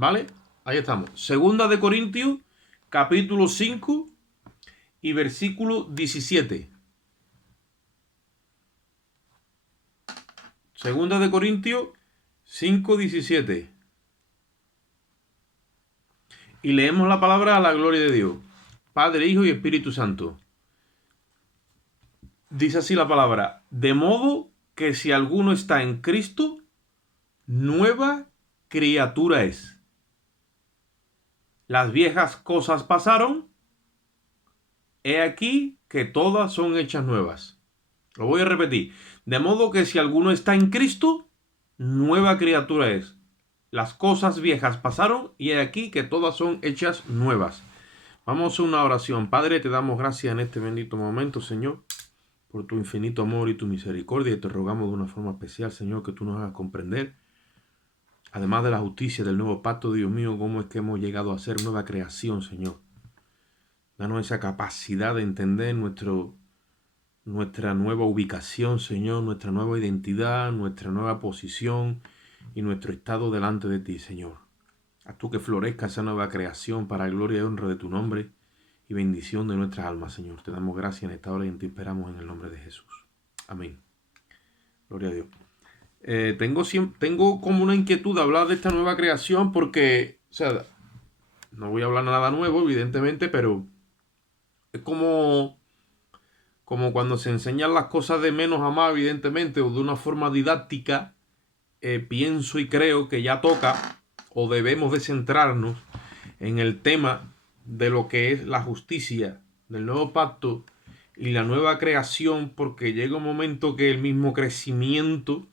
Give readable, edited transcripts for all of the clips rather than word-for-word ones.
¿vale? Ahí estamos. Segunda de Corintios, capítulo 5 y versículo 17. Segunda de Corintios 5, 17. Y leemos la palabra a la gloria de Dios, Padre, Hijo y Espíritu Santo. Dice así la palabra: de modo que si alguno está en Cristo, nueva criatura es. Las viejas cosas pasaron, he aquí que todas son hechas nuevas. Lo voy a repetir. De modo que si alguno está en Cristo, nueva criatura es. Las cosas viejas pasaron y he aquí que todas son hechas nuevas. Vamos a una oración. Padre, te damos gracias en este bendito momento, Señor, por tu infinito amor y tu misericordia. Y te rogamos de una forma especial, Señor, que tú nos hagas comprender, además de la justicia del nuevo pacto, Dios mío, cómo es que hemos llegado a ser nueva creación, Señor. Danos esa capacidad de entender nuestra nueva ubicación, Señor, nuestra nueva identidad, nuestra nueva posición y nuestro estado delante de ti, Señor. Haz tú que florezca esa nueva creación para gloria y honra de tu nombre y bendición de nuestras almas, Señor. Te damos gracias en esta hora y en ti esperamos en el nombre de Jesús. Amén. Gloria a Dios. Tengo como una inquietud de hablar de esta nueva creación porque, o sea, no voy a hablar nada nuevo, evidentemente, pero es como cuando se enseñan las cosas de menos a más, evidentemente, o de una forma didáctica. Pienso y creo que ya toca o debemos de centrarnos en el tema de lo que es la justicia del nuevo pacto y la nueva creación, porque llega un momento que el mismo crecimiento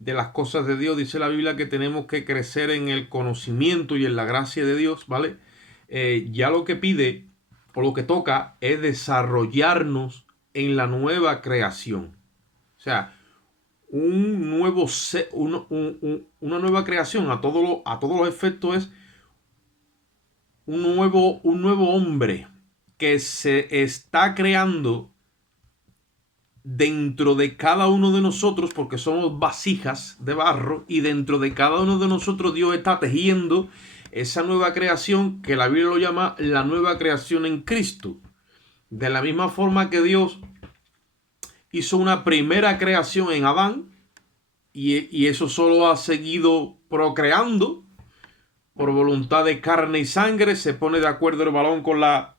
de las cosas de Dios, dice la Biblia que tenemos que crecer en el conocimiento y en la gracia de Dios, ¿vale? Ya lo que pide o lo que toca es desarrollarnos en la nueva creación. O sea, una nueva creación a todos los efectos es un nuevo hombre que se está creando dentro de cada uno de nosotros, porque somos vasijas de barro, y dentro de cada uno de nosotros Dios está tejiendo esa nueva creación que la Biblia lo llama la nueva creación en Cristo. De la misma forma que Dios hizo una primera creación en Adán, y eso solo ha seguido procreando por voluntad de carne y sangre. Se pone de acuerdo el varón con la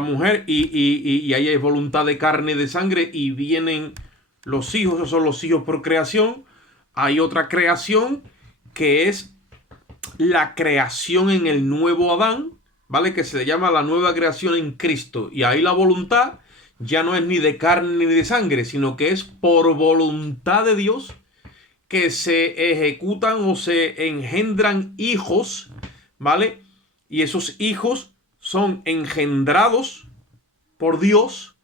mujer y ahí hay voluntad de carne y de sangre y vienen los hijos. Esos son los hijos por creación. Hay otra creación que es la creación en el nuevo Adán, ¿vale? Que se llama la nueva creación en Cristo. Y ahí la voluntad ya no es ni de carne ni de sangre, sino que es por voluntad de Dios que se ejecutan o se engendran hijos, ¿vale? Y esos hijos son engendrados por Dios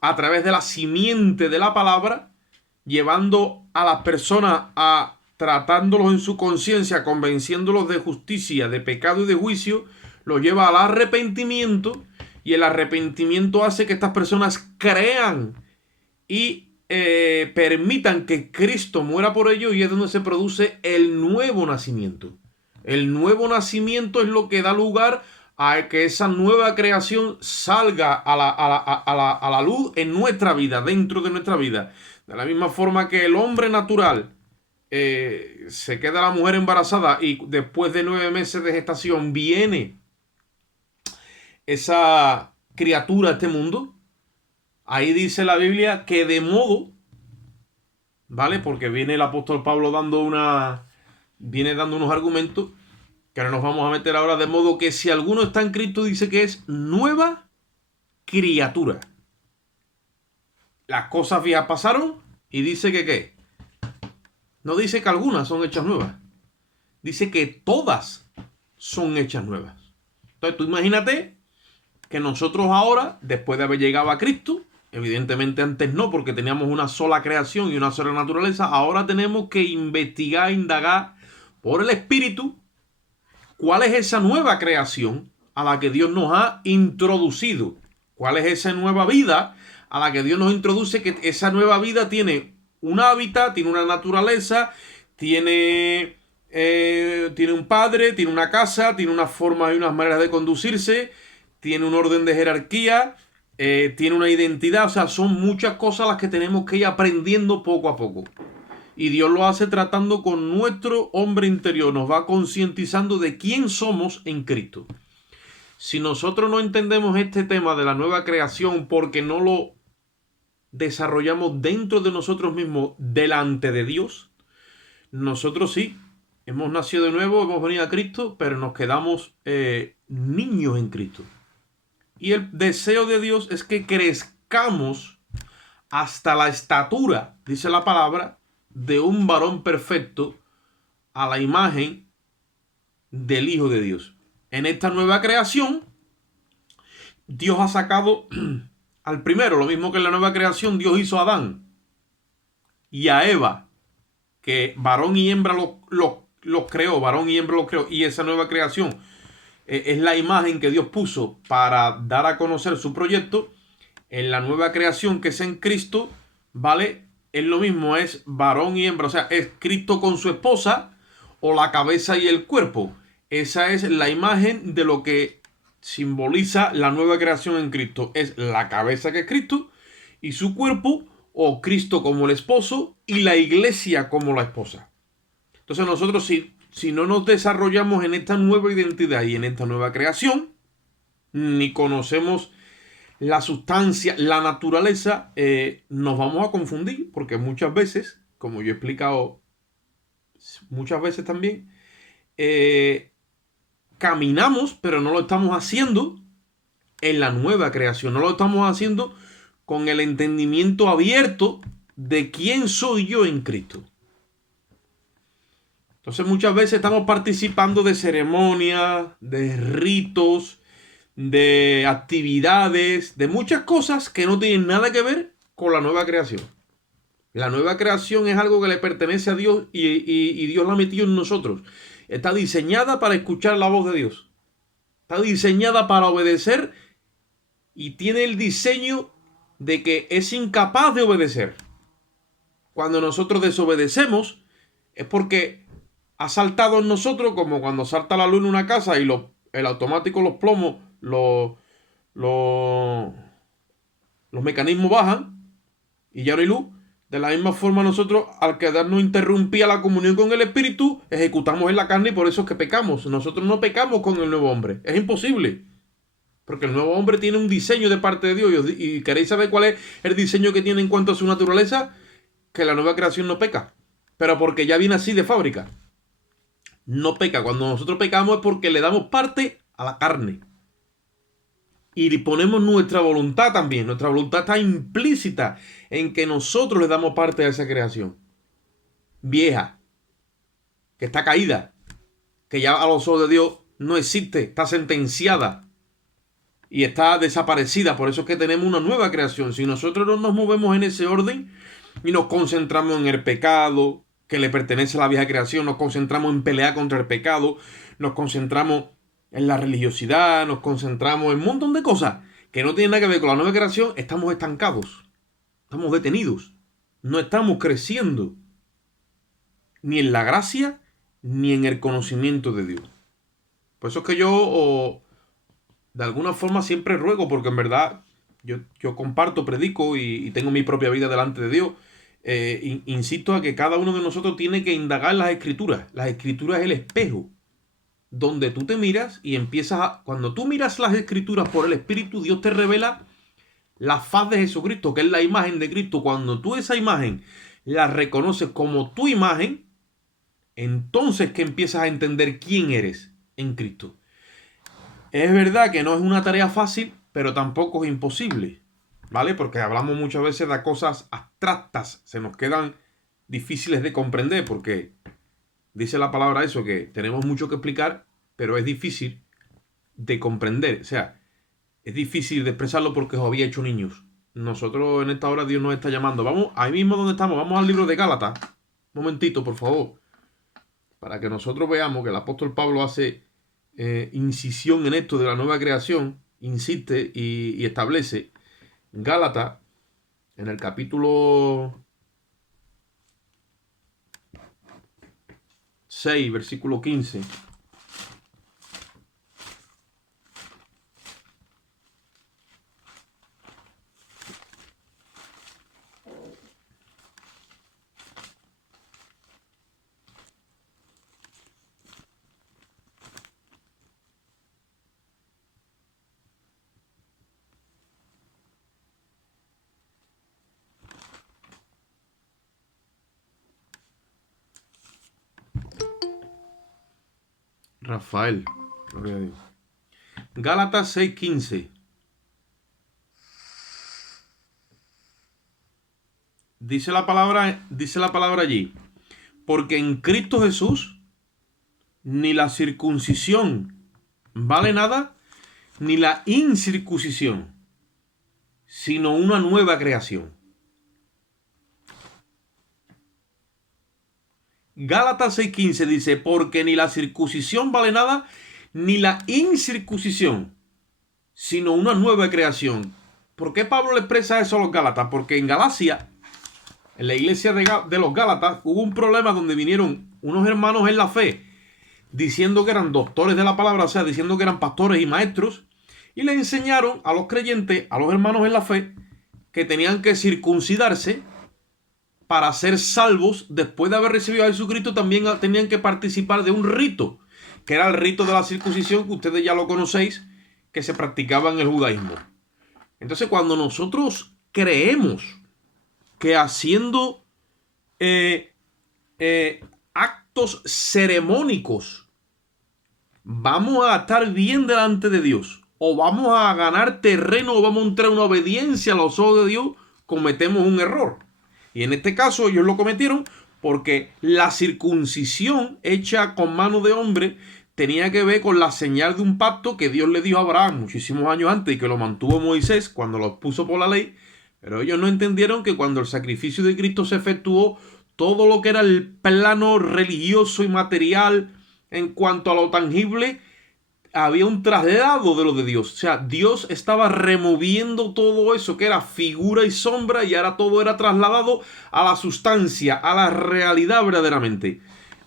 a través de la simiente de la palabra, llevando a las personas a tratándolos en su conciencia, convenciéndolos de justicia, de pecado y de juicio, los lleva al arrepentimiento. Y el arrepentimiento hace que estas personas crean y permitan que Cristo muera por ellos, y es donde se produce el nuevo nacimiento. El nuevo nacimiento es lo que da lugar a que esa nueva creación salga a la luz en nuestra vida, dentro de nuestra vida. De la misma forma que el hombre natural se queda la mujer embarazada y después de 9 meses de gestación viene esa criatura a este mundo. Ahí dice la Biblia que de modo, ¿vale? Porque viene el apóstol Pablo dando unos argumentos que ahora nos vamos a meter ahora. De modo que si alguno está en Cristo, dice que es nueva criatura. Las cosas viejas pasaron y dice que ¿qué? No dice que algunas son hechas nuevas. Dice que todas son hechas nuevas. Entonces tú imagínate que nosotros ahora, después de haber llegado a Cristo, evidentemente antes no, porque teníamos una sola creación y una sola naturaleza, ahora tenemos que investigar, indagar por el Espíritu cuál es esa nueva creación a la que Dios nos ha introducido. ¿Cuál es esa nueva vida a la que Dios nos introduce? Que esa nueva vida tiene un hábitat, tiene una naturaleza, tiene tiene un padre, tiene una casa, tiene una forma y unas maneras de conducirse, tiene un orden de jerarquía, tiene una identidad. O sea, son muchas cosas las que tenemos que ir aprendiendo poco a poco. Y Dios lo hace tratando con nuestro hombre interior, nos va concientizando de quién somos en Cristo. Si nosotros no entendemos este tema de la nueva creación porque no lo desarrollamos dentro de nosotros mismos delante de Dios, nosotros sí, hemos nacido de nuevo, hemos venido a Cristo, pero nos quedamos niños en Cristo. Y el deseo de Dios es que crezcamos hasta la estatura, dice la palabra, de un varón perfecto a la imagen del Hijo de Dios. En esta nueva creación, Dios ha sacado al primero, lo mismo que en la nueva creación Dios hizo a Adán y a Eva, que varón y hembra los creó, varón y hembra los creó, y esa nueva creación es la imagen que Dios puso para dar a conocer su proyecto. En la nueva creación que es en Cristo, ¿vale? Es lo mismo, es varón y hembra, o sea, es Cristo con su esposa o la cabeza y el cuerpo. Esa es la imagen de lo que simboliza la nueva creación en Cristo. Es la cabeza que es Cristo y su cuerpo, o Cristo como el esposo y la iglesia como la esposa. Entonces nosotros si no nos desarrollamos en esta nueva identidad y en esta nueva creación, ni conocemos la sustancia, la naturaleza, nos vamos a confundir, porque muchas veces, como yo he explicado muchas veces también, caminamos, pero no lo estamos haciendo en la nueva creación, no lo estamos haciendo con el entendimiento abierto de quién soy yo en Cristo. Entonces muchas veces estamos participando de ceremonias, de ritos, de actividades, de muchas cosas que no tienen nada que ver con la nueva creación. La nueva creación es algo que le pertenece a Dios y Dios la ha metido en nosotros. Está diseñada para escuchar la voz de Dios. Está diseñada para obedecer y tiene el diseño de que es incapaz de obedecer. Cuando nosotros desobedecemos es porque ha saltado en nosotros, como cuando salta la luz en una casa y el automático, los plomos, los mecanismos bajan y ya no hay luz. De la misma forma nosotros, al quedarnos interrumpida la comunión con el Espíritu, ejecutamos en la carne y por eso es que pecamos. Nosotros no pecamos con el nuevo hombre. Es imposible. Porque el nuevo hombre tiene un diseño de parte de Dios. ¿Y queréis saber cuál es el diseño que tiene en cuanto a su naturaleza? Que la nueva creación no peca. Pero porque ya viene así de fábrica. No peca. Cuando nosotros pecamos es porque le damos parte a la carne. Y ponemos nuestra voluntad también. Nuestra voluntad está implícita en que nosotros le damos parte a esa creación vieja, que está caída, que ya a los ojos de Dios no existe, está sentenciada y está desaparecida. Por eso es que tenemos una nueva creación. Si nosotros no nos movemos en ese orden y nos concentramos en el pecado que le pertenece a la vieja creación, nos concentramos en pelear contra el pecado, nos concentramos en la religiosidad, nos concentramos en un montón de cosas que no tienen nada que ver con la nueva creación, estamos estancados, estamos detenidos, no estamos creciendo ni en la gracia ni en el conocimiento de Dios. Por eso es que yo de alguna forma siempre ruego, porque en verdad yo comparto, predico y tengo mi propia vida delante de Dios. Insisto a que cada uno de nosotros tiene que indagar las escrituras. Las escrituras es el espejo donde tú te miras y empiezas cuando tú miras las escrituras por el Espíritu, Dios te revela la faz de Jesucristo, que es la imagen de Cristo. Cuando tú esa imagen la reconoces como tu imagen, entonces que empiezas a entender quién eres en Cristo. Es verdad que no es una tarea fácil, pero tampoco es imposible, ¿vale? Porque hablamos muchas veces de cosas abstractas, se nos quedan difíciles de comprender, porque dice la palabra eso, que tenemos mucho que explicar, pero es difícil de comprender. O sea, es difícil de expresarlo porque os había hecho niños. Nosotros en esta hora Dios nos está llamando. Vamos, ahí mismo donde estamos, vamos al libro de Gálatas. Un momentito, por favor. Para que nosotros veamos que el apóstol Pablo hace incisión en esto de la nueva creación, insiste y establece. Gálatas, en el capítulo 6, versículo 15. Rafael, gloria a Dios. Gálatas 6:15. Dice la palabra allí, porque en Cristo Jesús ni la circuncisión vale nada, ni la incircuncisión, sino una nueva creación. Gálatas 6:15 dice, porque ni la circuncisión vale nada, ni la incircuncisión, sino una nueva creación. ¿Por qué Pablo le expresa eso a los Gálatas? Porque en Galacia, en la iglesia de los Gálatas, hubo un problema donde vinieron unos hermanos en la fe, diciendo que eran doctores de la palabra, o sea, diciendo que eran pastores y maestros, y le enseñaron a los creyentes, a los hermanos en la fe, que tenían que circuncidarse para ser salvos. Después de haber recibido a Jesucristo, también tenían que participar de un rito, que era el rito de la circuncisión, que ustedes ya lo conocéis, que se practicaba en el judaísmo. Entonces, cuando nosotros creemos que haciendo actos ceremónicos vamos a estar bien delante de Dios, o vamos a ganar terreno, o vamos a entrar en una obediencia a los ojos de Dios, cometemos un error. Y en este caso ellos lo cometieron porque la circuncisión hecha con mano de hombre tenía que ver con la señal de un pacto que Dios le dio a Abraham muchísimos años antes y que lo mantuvo Moisés cuando lo puso por la ley. Pero ellos no entendieron que cuando el sacrificio de Cristo se efectuó, todo lo que era el plano religioso y material en cuanto a lo tangible, había un traslado de lo de Dios. O sea, Dios estaba removiendo todo eso que era figura y sombra, y ahora todo era trasladado a la sustancia, a la realidad verdaderamente.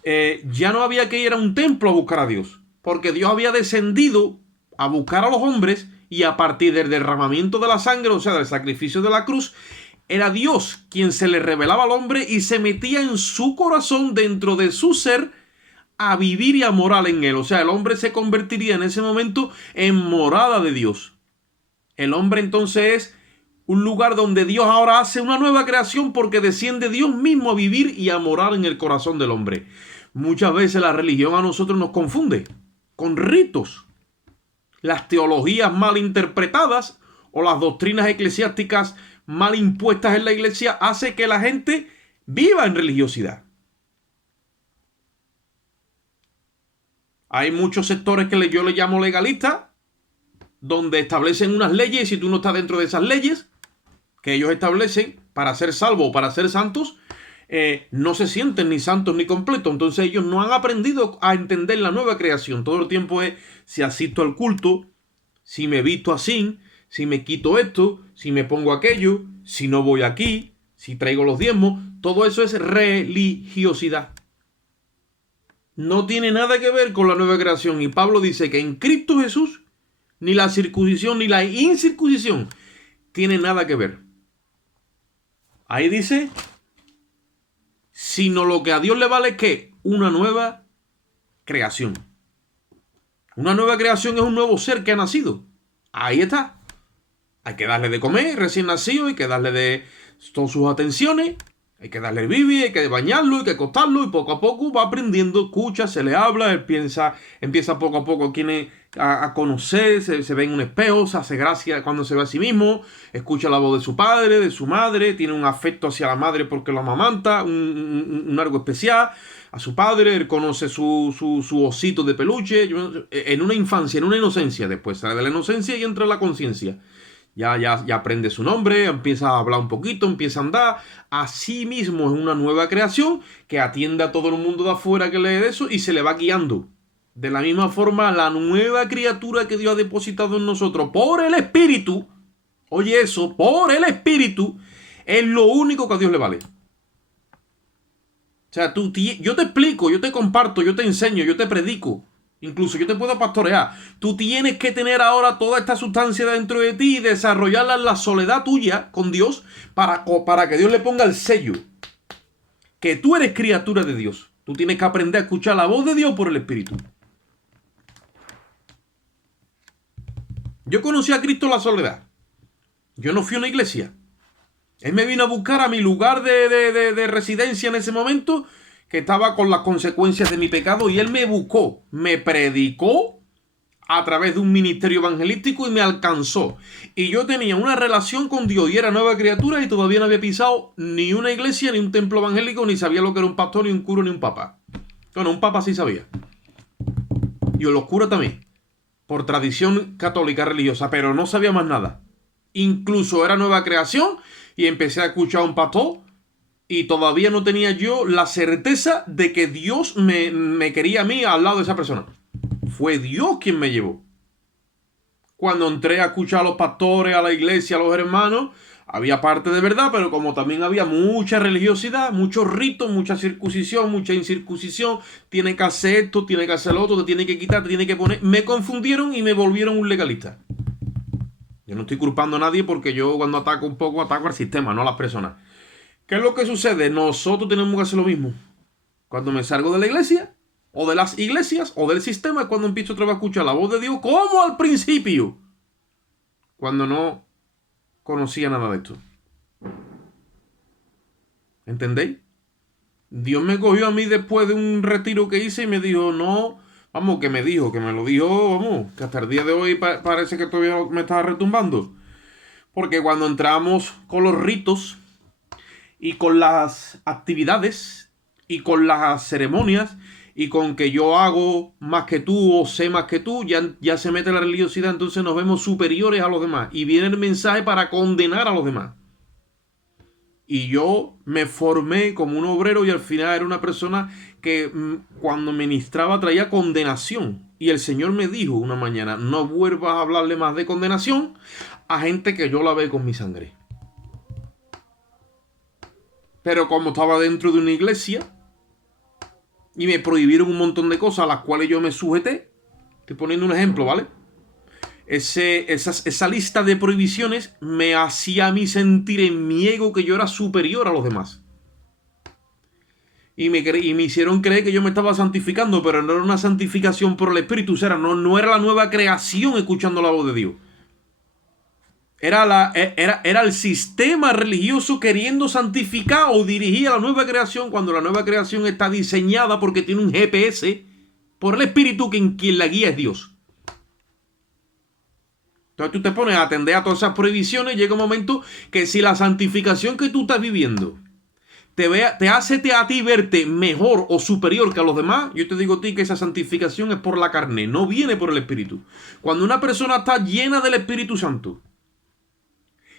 Ya no había que ir a un templo a buscar a Dios, porque Dios había descendido a buscar a los hombres, y a partir del derramamiento de la sangre, o sea, del sacrificio de la cruz, era Dios quien se le revelaba al hombre y se metía en su corazón, dentro de su ser, a vivir y a morar en él. O sea, el hombre se convertiría en ese momento en morada de Dios. El hombre entonces es un lugar donde Dios ahora hace una nueva creación, porque desciende Dios mismo a vivir y a morar en el corazón del hombre. Muchas veces la religión a nosotros nos confunde con ritos. Las teologías mal interpretadas o las doctrinas eclesiásticas mal impuestas en la iglesia hace que la gente viva en religiosidad. Hay muchos sectores que yo le llamo legalistas, donde establecen unas leyes, y si tú no estás dentro de esas leyes que ellos establecen para ser salvos o para ser santos, no se sienten ni santos ni completos. Entonces ellos no han aprendido a entender la nueva creación. Todo el tiempo es si asisto al culto, si me visto así, si me quito esto, si me pongo aquello, si no voy aquí, si traigo los diezmos. Todo eso es religiosidad. No tiene nada que ver con la nueva creación. Y Pablo dice que en Cristo Jesús ni la circuncisión ni la incircuncisión tiene nada que ver. Ahí dice, sino lo que a Dios le vale es que una nueva creación. Una nueva creación es un nuevo ser que ha nacido. Ahí está. Hay que darle de comer, recién nacido, hay que darle de todas sus atenciones, hay que darle el bibi, hay que bañarlo, hay que acostarlo, y poco a poco va aprendiendo, escucha, se le habla, él empieza poco a poco a conocer, se ve en un espejo, se hace gracia cuando se ve a sí mismo, escucha la voz de su padre, de su madre, tiene un afecto hacia la madre porque lo amamanta, un algo especial a su padre, él conoce su osito de peluche, en una infancia, en una inocencia. Después sale de la inocencia y entra en la conciencia. Ya aprende su nombre, empieza a hablar un poquito, empieza a andar. Así mismo es una nueva creación que atiende a todo el mundo de afuera que lee de eso y se le va guiando. De la misma forma, la nueva criatura que Dios ha depositado en nosotros por el Espíritu, oye eso, por el Espíritu, es lo único que a Dios le vale. O sea, yo te explico, yo te comparto, yo te enseño, yo te predico. Incluso yo te puedo pastorear. Tú tienes que tener ahora toda esta sustancia dentro de ti y desarrollarla en la soledad tuya con Dios para que Dios le ponga el sello. Que tú eres criatura de Dios. Tú tienes que aprender a escuchar la voz de Dios por el Espíritu. Yo conocí a Cristo en la soledad. Yo no fui a una iglesia. Él me vino a buscar a mi lugar de residencia en ese momento, que estaba con las consecuencias de mi pecado, y Él me buscó, me predicó a través de un ministerio evangelístico y me alcanzó. Y yo tenía una relación con Dios y era nueva criatura y todavía no había pisado ni una iglesia, ni un templo evangélico, ni sabía lo que era un pastor, ni un cura, ni un papa. Bueno, un papa sí sabía. Y los curas también, por tradición católica religiosa, pero no sabía más nada. Incluso era nueva creación y empecé a escuchar a un pastor y todavía no tenía yo la certeza de que Dios me quería a mí al lado de esa persona. Fue Dios quien me llevó. Cuando entré a escuchar a los pastores, a la iglesia, a los hermanos, había parte de verdad, pero como también había mucha religiosidad, muchos ritos, mucha circuncisión, mucha incircuncisión, tiene que hacer esto, tiene que hacer lo otro, te tiene que quitar, te tiene que poner. Me confundieron y me volvieron un legalista. Yo no estoy culpando a nadie porque yo cuando ataco un poco, ataco al sistema, no a las personas. ¿Qué es lo que sucede? Nosotros tenemos que hacer lo mismo. Cuando me salgo de la iglesia, o de las iglesias, o del sistema, es cuando empiezo otra vez a escuchar la voz de Dios, como al principio, cuando no conocía nada de esto. ¿Entendéis? Dios me cogió a mí después de un retiro que hice y me dijo, no, vamos, que me lo dijo, vamos, que hasta el día de hoy parece que todavía me estaba retumbando. Porque cuando entramos con los ritos y con las actividades y con las ceremonias y con que yo hago más que tú o sé más que tú, ya se mete la religiosidad, entonces nos vemos superiores a los demás y viene el mensaje para condenar a los demás. Y yo me formé como un obrero y al final era una persona que cuando ministraba traía condenación. Y el Señor me dijo una mañana, no vuelvas a hablarle más de condenación a gente que yo lavé con mi sangre. Pero como estaba dentro de una iglesia y me prohibieron un montón de cosas a las cuales yo me sujeté, estoy poniendo un ejemplo, ¿vale? Esa lista de prohibiciones me hacía a mí sentir en mi ego que yo era superior a los demás. Y me hicieron creer que yo me estaba santificando, pero no era una santificación por el Espíritu, o sea, no era la nueva creación escuchando la voz de Dios. Era el sistema religioso queriendo santificar o dirigir a la nueva creación cuando la nueva creación está diseñada porque tiene un GPS por el Espíritu quien la guía es Dios. Entonces tú te pones a atender a todas esas prohibiciones y llega un momento que si la santificación que tú estás viviendo te hace a ti verte mejor o superior que a los demás, yo te digo a ti que esa santificación es por la carne, no viene por el Espíritu. Cuando una persona está llena del Espíritu Santo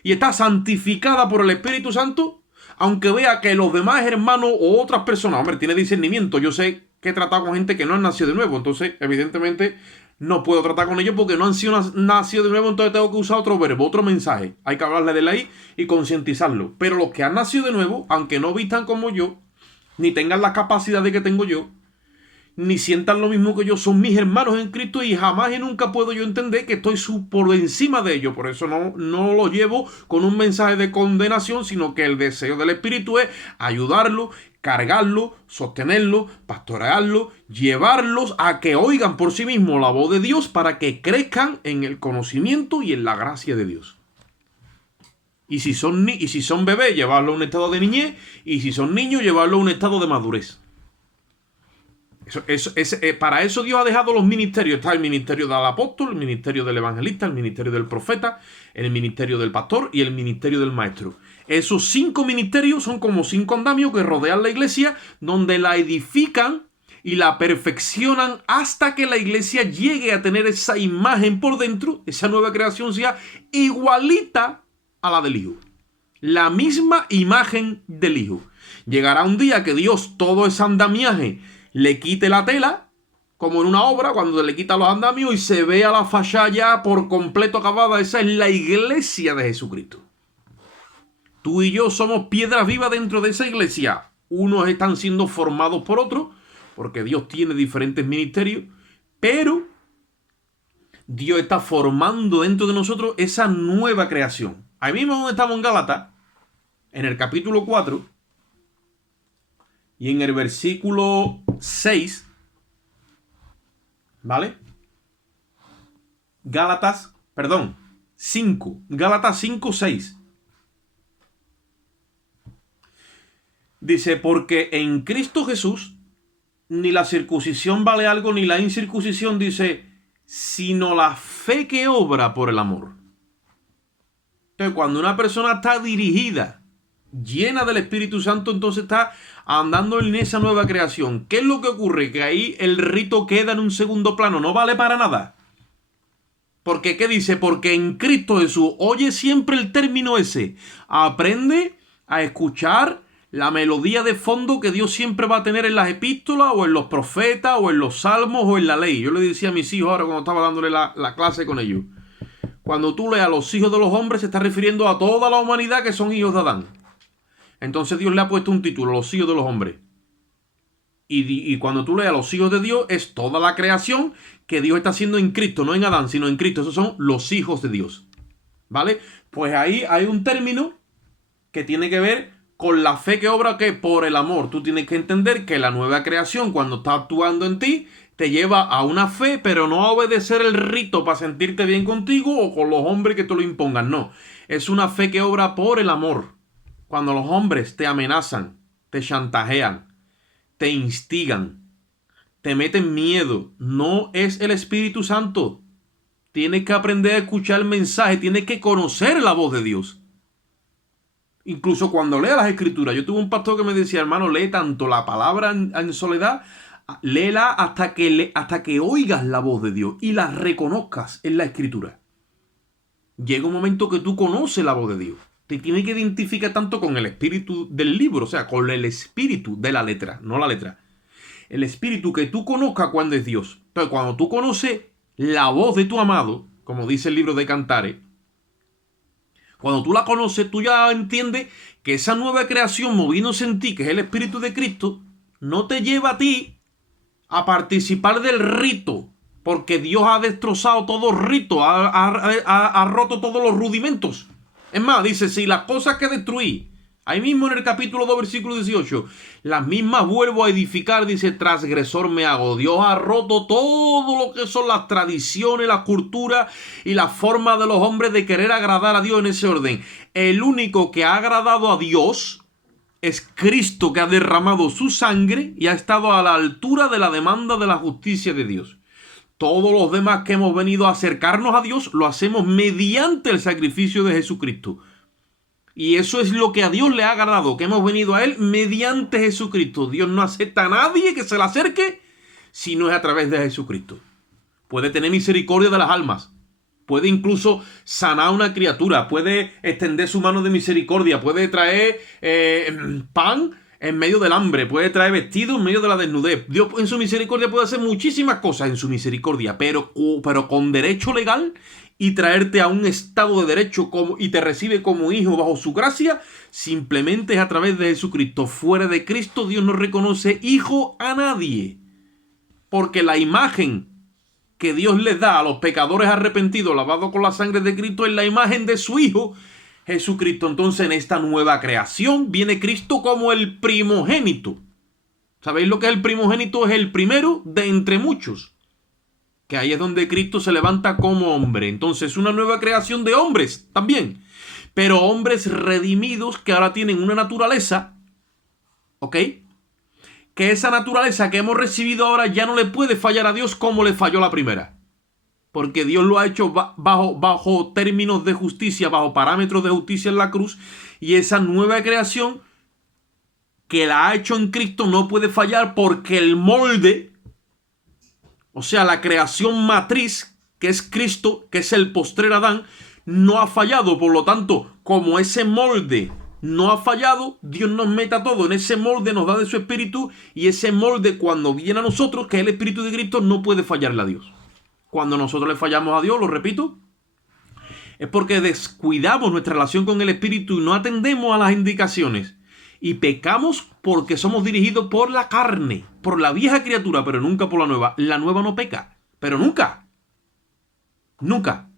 y está santificada por el Espíritu Santo, aunque vea que los demás hermanos o otras personas, hombre, tiene discernimiento, yo sé que he tratado con gente que no han nacido de nuevo, entonces evidentemente no puedo tratar con ellos porque no han sido nacidos de nuevo, entonces tengo que usar otro verbo, otro mensaje. Hay que hablarle de la I y concientizarlo. Pero los que han nacido de nuevo, aunque no vistan como yo, ni tengan la capacidad de que tengo yo, ni sientan lo mismo que yo, son mis hermanos en Cristo y jamás y nunca puedo yo entender que estoy por encima de ellos. Por eso no lo llevo con un mensaje de condenación, sino que el deseo del Espíritu es ayudarlo, cargarlo, sostenerlo, pastorearlo, llevarlos a que oigan por sí mismos la voz de Dios para que crezcan en el conocimiento y en la gracia de Dios. Y si son bebés, llevarlo a un estado de niñez, y si son niños, llevarlo a un estado de madurez. Para eso Dios ha dejado los ministerios. Está el ministerio del apóstol, el ministerio del evangelista, el ministerio del profeta, el ministerio del pastor y el ministerio del maestro. Esos 5 ministerios son como 5 andamios que rodean la iglesia, donde la edifican y la perfeccionan hasta que la iglesia llegue a tener esa imagen por dentro, esa nueva creación sea igualita a la del Hijo. La misma imagen del Hijo. Llegará un día que Dios todo ese andamiaje le quite la tela, como en una obra, cuando le quita los andamios y se vea la fachada ya por completo acabada. Esa es la iglesia de Jesucristo. Tú y yo somos piedras vivas dentro de esa iglesia. Unos están siendo formados por otros, porque Dios tiene diferentes ministerios, pero Dios está formando dentro de nosotros esa nueva creación. Ahí mismo donde estamos en Gálatas, en el capítulo 4 y en el versículo 6, ¿vale? Gálatas 5, 6. Dice, porque en Cristo Jesús ni la circuncisión vale algo, ni la incircuncisión, dice, sino la fe que obra por el amor. Entonces, cuando una persona está dirigida, llena del Espíritu Santo, entonces está andando en esa nueva creación. ¿Qué es lo que ocurre? Que ahí el rito queda en un segundo plano, no vale para nada. Porque, ¿qué dice? Porque en Cristo Jesús, oye siempre el término ese, aprende a escuchar la melodía de fondo que Dios siempre va a tener en las epístolas, o en los profetas, o en los salmos, o en la ley. Yo le decía a mis hijos ahora cuando estaba dándole la clase con ellos. Cuando tú leas los hijos de los hombres, se está refiriendo a toda la humanidad que son hijos de Adán. Entonces Dios le ha puesto un título, los hijos de los hombres. Y cuando tú leas los hijos de Dios, es toda la creación que Dios está haciendo en Cristo, no en Adán, sino en Cristo. Esos son los hijos de Dios. ¿Vale? Pues ahí hay un término que tiene que ver con la fe que obra que por el amor. Tú tienes que entender que la nueva creación, cuando está actuando en ti, te lleva a una fe, pero no a obedecer el rito para sentirte bien contigo o con los hombres que te lo impongan. No, es una fe que obra por el amor. Cuando los hombres te amenazan, te chantajean, te instigan, te meten miedo, no es el Espíritu Santo. Tienes que aprender a escuchar el mensaje, tienes que conocer la voz de Dios. Incluso cuando leas las escrituras, yo tuve un pastor que me decía, hermano, lee tanto la palabra en soledad, léela hasta que oigas la voz de Dios y la reconozcas en la escritura. Llega un momento que tú conoces la voz de Dios. Te tienes que identificar tanto con el espíritu del libro, o sea, con el espíritu de la letra, no la letra. El espíritu que tú conozcas cuando es Dios. Entonces, cuando tú conoces la voz de tu amado, como dice el libro de Cantares, cuando tú la conoces, tú ya entiendes que esa nueva creación moviéndose en ti, que es el Espíritu de Cristo, no te lleva a ti a participar del rito, porque Dios ha destrozado todo rito, ha roto todos los rudimentos. Es más, dice, si las cosas que destruí, ahí mismo en el capítulo 2, versículo 18, las mismas vuelvo a edificar, dice, transgresor me hago. Dios ha roto todo lo que son las tradiciones, la cultura y la forma de los hombres de querer agradar a Dios en ese orden. El único que ha agradado a Dios es Cristo, que ha derramado su sangre y ha estado a la altura de la demanda de la justicia de Dios. Todos los demás que hemos venido a acercarnos a Dios lo hacemos mediante el sacrificio de Jesucristo. Y eso es lo que a Dios le ha agradado, que hemos venido a Él mediante Jesucristo. Dios no acepta a nadie que se le acerque si no es a través de Jesucristo. Puede tener misericordia de las almas. Puede incluso sanar a una criatura. Puede extender su mano de misericordia. Puede traer pan en medio del hambre. Puede traer vestido en medio de la desnudez. Dios en su misericordia puede hacer muchísimas cosas en su misericordia, pero con derecho legal, y traerte a un estado de derecho y te recibe como hijo bajo su gracia, simplemente es a través de Jesucristo. Fuera de Cristo, Dios no reconoce hijo a nadie. Porque la imagen que Dios les da a los pecadores arrepentidos, lavados con la sangre de Cristo, es la imagen de su Hijo, Jesucristo. Entonces, en esta nueva creación viene Cristo como el primogénito. ¿Sabéis lo que es el primogénito? Es el primero de entre muchos. Que ahí es donde Cristo se levanta como hombre. Entonces, una nueva creación de hombres también. Pero hombres redimidos que ahora tienen una naturaleza, ¿ok? Que esa naturaleza que hemos recibido ahora ya no le puede fallar a Dios como le falló la primera. Porque Dios lo ha hecho bajo términos de justicia, bajo parámetros de justicia en la cruz. Y esa nueva creación que la ha hecho en Cristo no puede fallar porque el molde, o sea, la creación matriz, que es Cristo, que es el postrer Adán, no ha fallado. Por lo tanto, como ese molde no ha fallado, Dios nos mete a todo en ese molde, nos da de su espíritu, y ese molde cuando viene a nosotros, que es el espíritu de Cristo, no puede fallarle a Dios. Cuando nosotros le fallamos a Dios, lo repito, es porque descuidamos nuestra relación con el espíritu y no atendemos a las indicaciones. Y pecamos porque somos dirigidos por la carne, por la vieja criatura, pero nunca por la nueva. La nueva no peca, pero nunca. Nunca.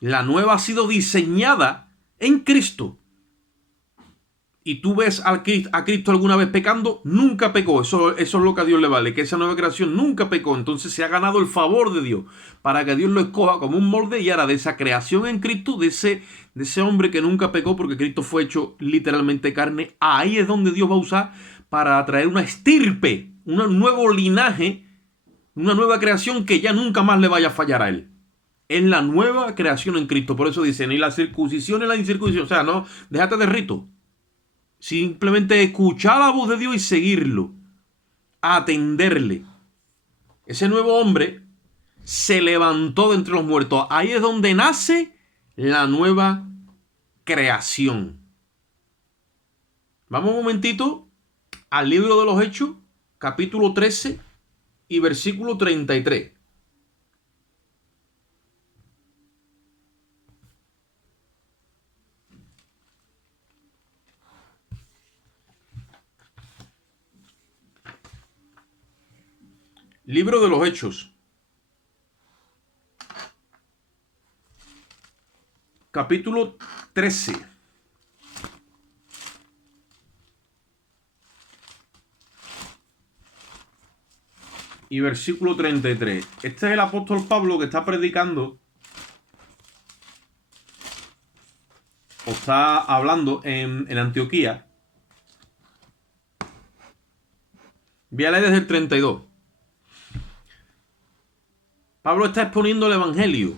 La nueva ha sido diseñada en Cristo. Y tú ves a Cristo alguna vez pecando, nunca pecó. Eso es lo que a Dios le vale, que esa nueva creación nunca pecó. Entonces se ha ganado el favor de Dios para que Dios lo escoja como un molde y ahora de esa creación en Cristo, de ese hombre que nunca pecó, porque Cristo fue hecho literalmente carne. Ahí es donde Dios va a usar para traer una estirpe, un nuevo linaje, una nueva creación que ya nunca más le vaya a fallar a él. Es la nueva creación en Cristo. Por eso dice, ni la circuncisión ni la incircuncisión. O sea, no, déjate de rito. Simplemente escuchar la voz de Dios y seguirlo. Atenderle. Ese nuevo hombre se levantó de entre los muertos. Ahí es donde nace la nueva creación. Vamos un momentito al libro de los Hechos, capítulo 13 y versículo 33. Libro de los Hechos, capítulo 13. Y versículo 33. Este es el apóstol Pablo que está predicando o está hablando en Antioquía. Voy a leer desde el 32. Pablo está exponiendo el evangelio.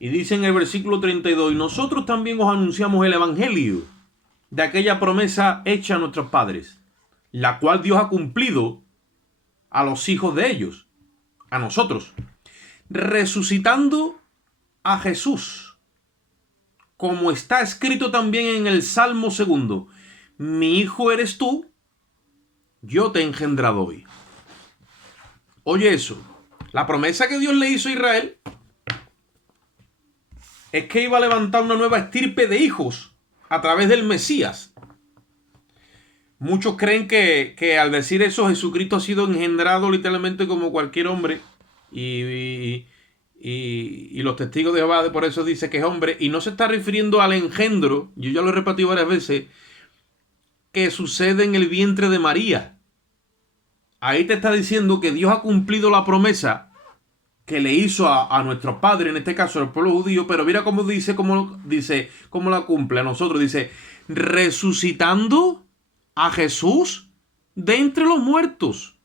Y dice en el versículo 32, y nosotros también os anunciamos el evangelio de aquella promesa hecha a nuestros padres, la cual Dios ha cumplido a los hijos de ellos, a nosotros, resucitando a Jesús, como está escrito también en el Salmo 2, mi hijo eres tú, yo te he engendrado hoy. Oye eso, la promesa que Dios le hizo a Israel es que iba a levantar una nueva estirpe de hijos a través del Mesías. Muchos creen que al decir eso Jesucristo ha sido engendrado literalmente como cualquier hombre y los testigos de Jehová por eso dice que es hombre y no se está refiriendo al engendro, yo ya lo he repetido varias veces, que sucede en el vientre de María. Ahí te está diciendo que Dios ha cumplido la promesa que le hizo a nuestros padres, en este caso al pueblo judío, pero mira cómo cómo la cumple a nosotros. Dice, resucitando a Jesús de entre los muertos.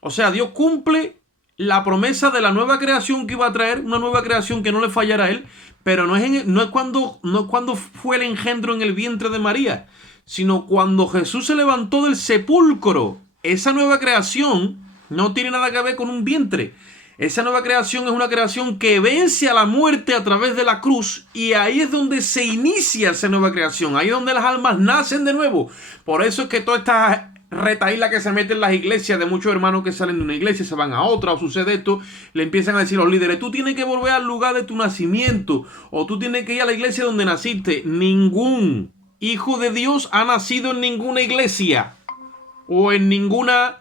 O sea, Dios cumple la promesa de la nueva creación que iba a traer, una nueva creación que no le fallara a él, pero no es cuando fue el engendro en el vientre de María, sino cuando Jesús se levantó del sepulcro. Esa nueva creación no tiene nada que ver con un vientre. Esa nueva creación es una creación que vence a la muerte a través de la cruz, y ahí es donde se inicia esa nueva creación. Ahí es donde las almas nacen de nuevo. Por eso es que toda esta retaíla que se mete en las iglesias de muchos hermanos que salen de una iglesia, se van a otra, o sucede esto, le empiezan a decir a los líderes, tú tienes que volver al lugar de tu nacimiento, o tú tienes que ir a la iglesia donde naciste. Ningún hijo de Dios ha nacido en ninguna iglesia o en ninguna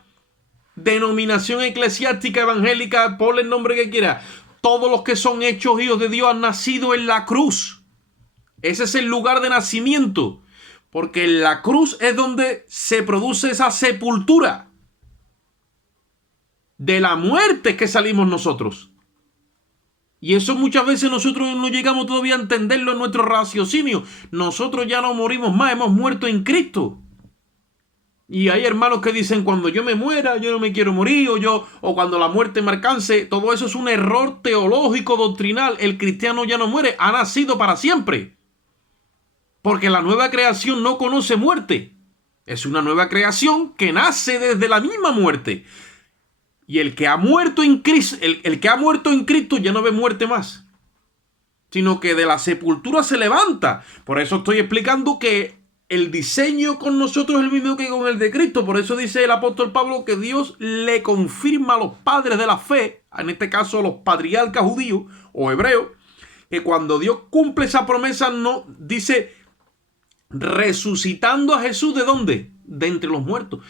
denominación eclesiástica evangélica, ponle el nombre que quiera. Todos los que son hechos hijos de Dios han nacido en la cruz. Ese es el lugar de nacimiento, porque en la cruz es donde se produce esa sepultura. De la muerte que salimos nosotros. Y eso muchas veces nosotros no llegamos todavía a entenderlo en nuestro raciocinio. Nosotros ya no morimos más, hemos muerto en Cristo. Y hay hermanos que dicen, cuando yo me muera, yo no me quiero morir, o cuando la muerte me alcance. Todo eso es un error teológico, doctrinal. El cristiano ya no muere, ha nacido para siempre. Porque la nueva creación no conoce muerte. Es una nueva creación que nace desde la misma muerte. Y el que ha muerto en Cristo, el que ha muerto en Cristo ya no ve muerte más, sino que de la sepultura se levanta. Por eso estoy explicando que el diseño con nosotros es el mismo que con el de Cristo. Por eso dice el apóstol Pablo que Dios le confirma a los padres de la fe, en este caso a los patriarcas judíos o hebreos, que cuando Dios cumple esa promesa, no dice, resucitando a Jesús. ¿De dónde? De entre los muertos.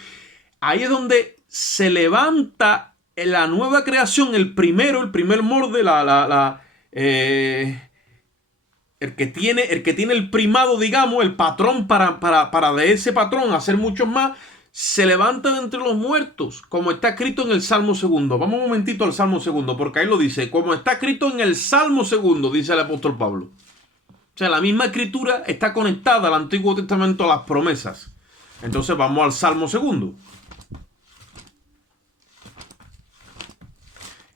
Ahí es donde se levanta la nueva creación, el primer molde, el que tiene el primado, digamos, el patrón para de ese patrón hacer muchos más, se levanta de entre los muertos, como está escrito en el Salmo segundo. Vamos un momentito al Salmo segundo, porque ahí lo dice, como está escrito en el Salmo segundo, dice el apóstol Pablo. O sea, la misma escritura está conectada al Antiguo Testamento a las promesas. Entonces vamos al Salmo segundo.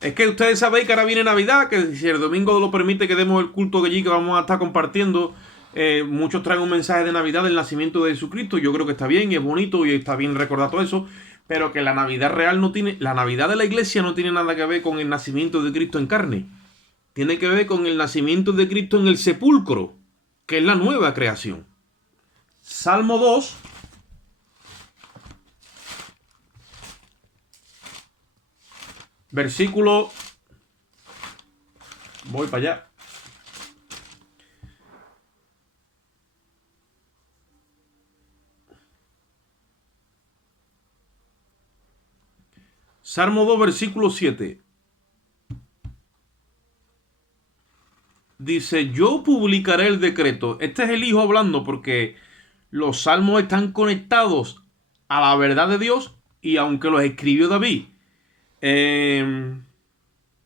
Es que ustedes sabéis que ahora viene Navidad, que si el domingo lo permite que demos el culto de allí que vamos a estar compartiendo, muchos traen un mensaje de Navidad del nacimiento de Jesucristo. Yo creo que está bien y es bonito y está bien recordar todo eso, pero que la Navidad real no tiene, la Navidad de la iglesia no tiene nada que ver con el nacimiento de Cristo en carne. Tiene que ver con el nacimiento de Cristo en el sepulcro, que es la nueva creación. Salmo 2. Versículo. Voy para allá. Salmo 2, versículo 7. Dice, yo publicaré el decreto. Este es el Hijo hablando porque los salmos están conectados a la verdad de Dios y aunque los escribió David,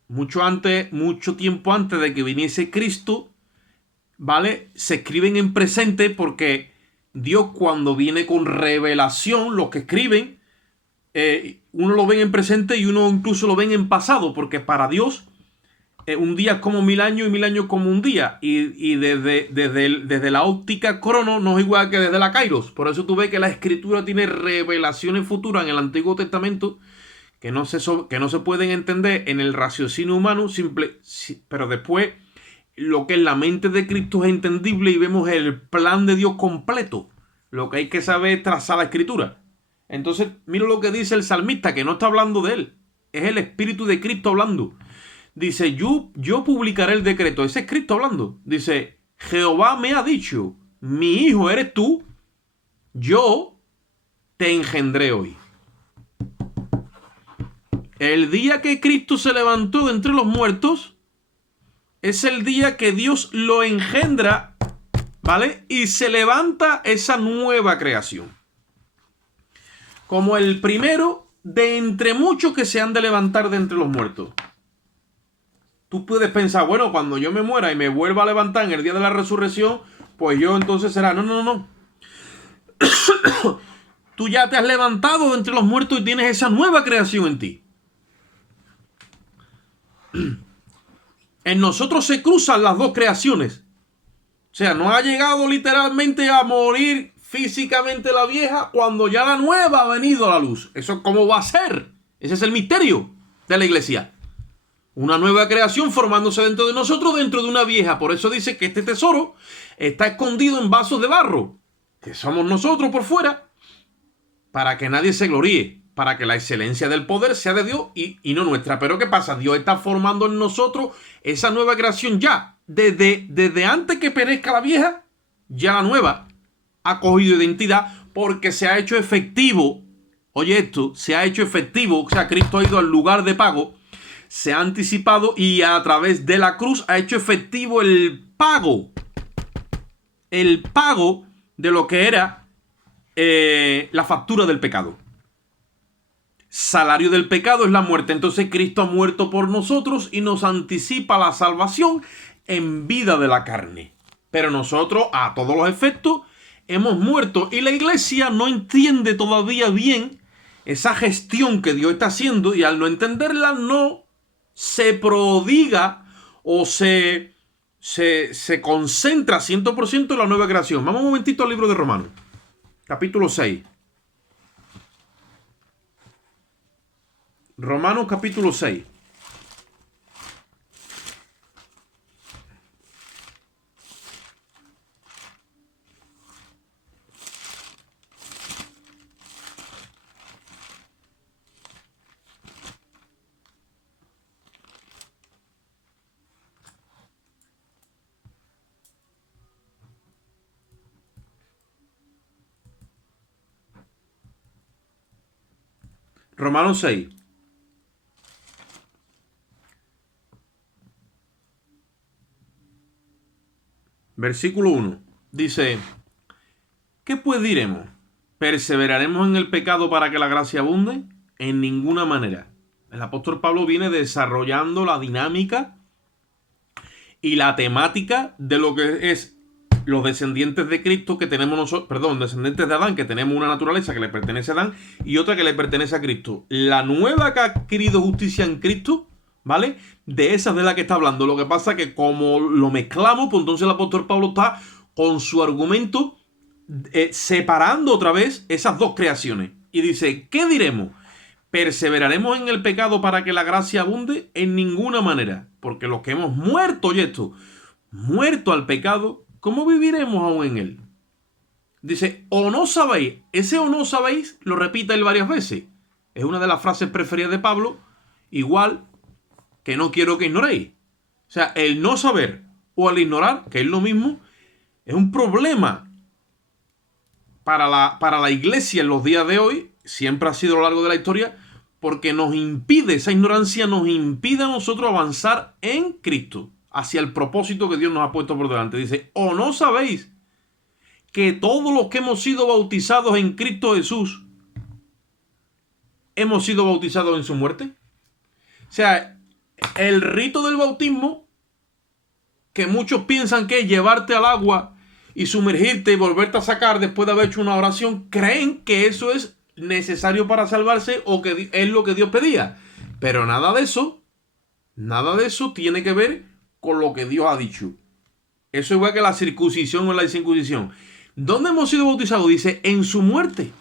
mucho tiempo antes de que viniese Cristo, ¿vale? Se escriben en presente porque Dios cuando viene con revelación, los que escriben, uno lo ven en presente y uno incluso lo ven en pasado, porque para Dios un día es como 1000 años y 1000 años como un día. Y desde la óptica crono no es igual que desde la kairos. Por eso tú ves que la escritura tiene revelaciones futuras en el Antiguo Testamento que no se pueden entender en el raciocinio humano, pero después lo que es la mente de Cristo es entendible y vemos el plan de Dios completo. Lo que hay que saber es trazar la escritura. Entonces, mira lo que dice el salmista, que no está hablando de él. Es el Espíritu de Cristo hablando. Dice, yo publicaré el decreto. Ese es Cristo hablando. Dice, Jehová me ha dicho, mi hijo eres tú, yo te engendré hoy. El día que Cristo se levantó de entre los muertos es el día que Dios lo engendra, ¿vale? Y se levanta esa nueva creación. Como el primero de entre muchos que se han de levantar de entre los muertos. Tú puedes pensar, bueno, cuando yo me muera y me vuelva a levantar en el día de la resurrección, pues yo entonces será. No. Tú ya te has levantado de entre los muertos y tienes esa nueva creación en ti. En nosotros se cruzan las dos creaciones. O sea, no ha llegado literalmente a morir físicamente la vieja cuando ya la nueva ha venido a la luz. ¿Eso cómo va a ser? Ese es el misterio de la iglesia. Una nueva creación formándose dentro de nosotros, dentro de una vieja. Por eso dice que este tesoro está escondido en vasos de barro, que somos nosotros por fuera, para que nadie se gloríe, para que la excelencia del poder sea de Dios y no nuestra. Pero ¿qué pasa? Dios está formando en nosotros esa nueva creación ya. Desde antes que perezca la vieja, ya la nueva ha cogido identidad porque se ha hecho efectivo. Oye esto, se ha hecho efectivo. O sea, Cristo ha ido al lugar de pago, se ha anticipado y a través de la cruz ha hecho efectivo el pago de lo que era la factura del pecado. Salario del pecado es la muerte. Entonces Cristo ha muerto por nosotros y nos anticipa la salvación en vida de la carne. Pero nosotros, a todos los efectos, hemos muerto y la iglesia no entiende todavía bien esa gestión que Dios está haciendo y al no entenderla no se prodiga o se concentra 100% en la nueva creación. Vamos un momentito al libro de Romanos, capítulo 6. Romanos capítulo 6. Romanos 6. Versículo 1. Dice, ¿qué pues diremos? ¿Perseveraremos en el pecado para que la gracia abunde? En ninguna manera. El apóstol Pablo viene desarrollando la dinámica y la temática de lo que es los descendientes de Cristo que tenemos nosotros, perdón, descendientes de Adán, que tenemos una naturaleza que le pertenece a Adán y otra que le pertenece a Cristo. La nueva que ha adquirido justicia en Cristo, ¿vale? De esa es de la que está hablando. Lo que pasa es que como lo mezclamos, pues entonces el apóstol Pablo está con su argumento separando otra vez esas dos creaciones. Y dice, ¿qué diremos? ¿Perseveraremos en el pecado para que la gracia abunde? En ninguna manera. Porque los que hemos muerto, oye esto, muerto al pecado, ¿cómo viviremos aún en él? Dice, o no sabéis. Ese o no sabéis lo repite él varias veces. Es una de las frases preferidas de Pablo. Igual que no quiero que ignoréis. O sea, el no saber o el ignorar, que es lo mismo, es un problema para la iglesia en los días de hoy. Siempre ha sido a lo largo de la historia, porque nos impide, esa ignorancia nos impide a nosotros avanzar en Cristo, hacia el propósito que Dios nos ha puesto por delante. Dice, ¿o no sabéis que todos los que hemos sido bautizados en Cristo Jesús, hemos sido bautizados en su muerte? O sea, el rito del bautismo, que muchos piensan que es llevarte al agua y sumergirte y volverte a sacar después de haber hecho una oración, creen que eso es necesario para salvarse o que es lo que Dios pedía. Pero nada de eso tiene que ver con lo que Dios ha dicho. Eso es igual que la circuncisión o la incircuncisión. ¿Dónde hemos sido bautizados? Dice, en su muerte.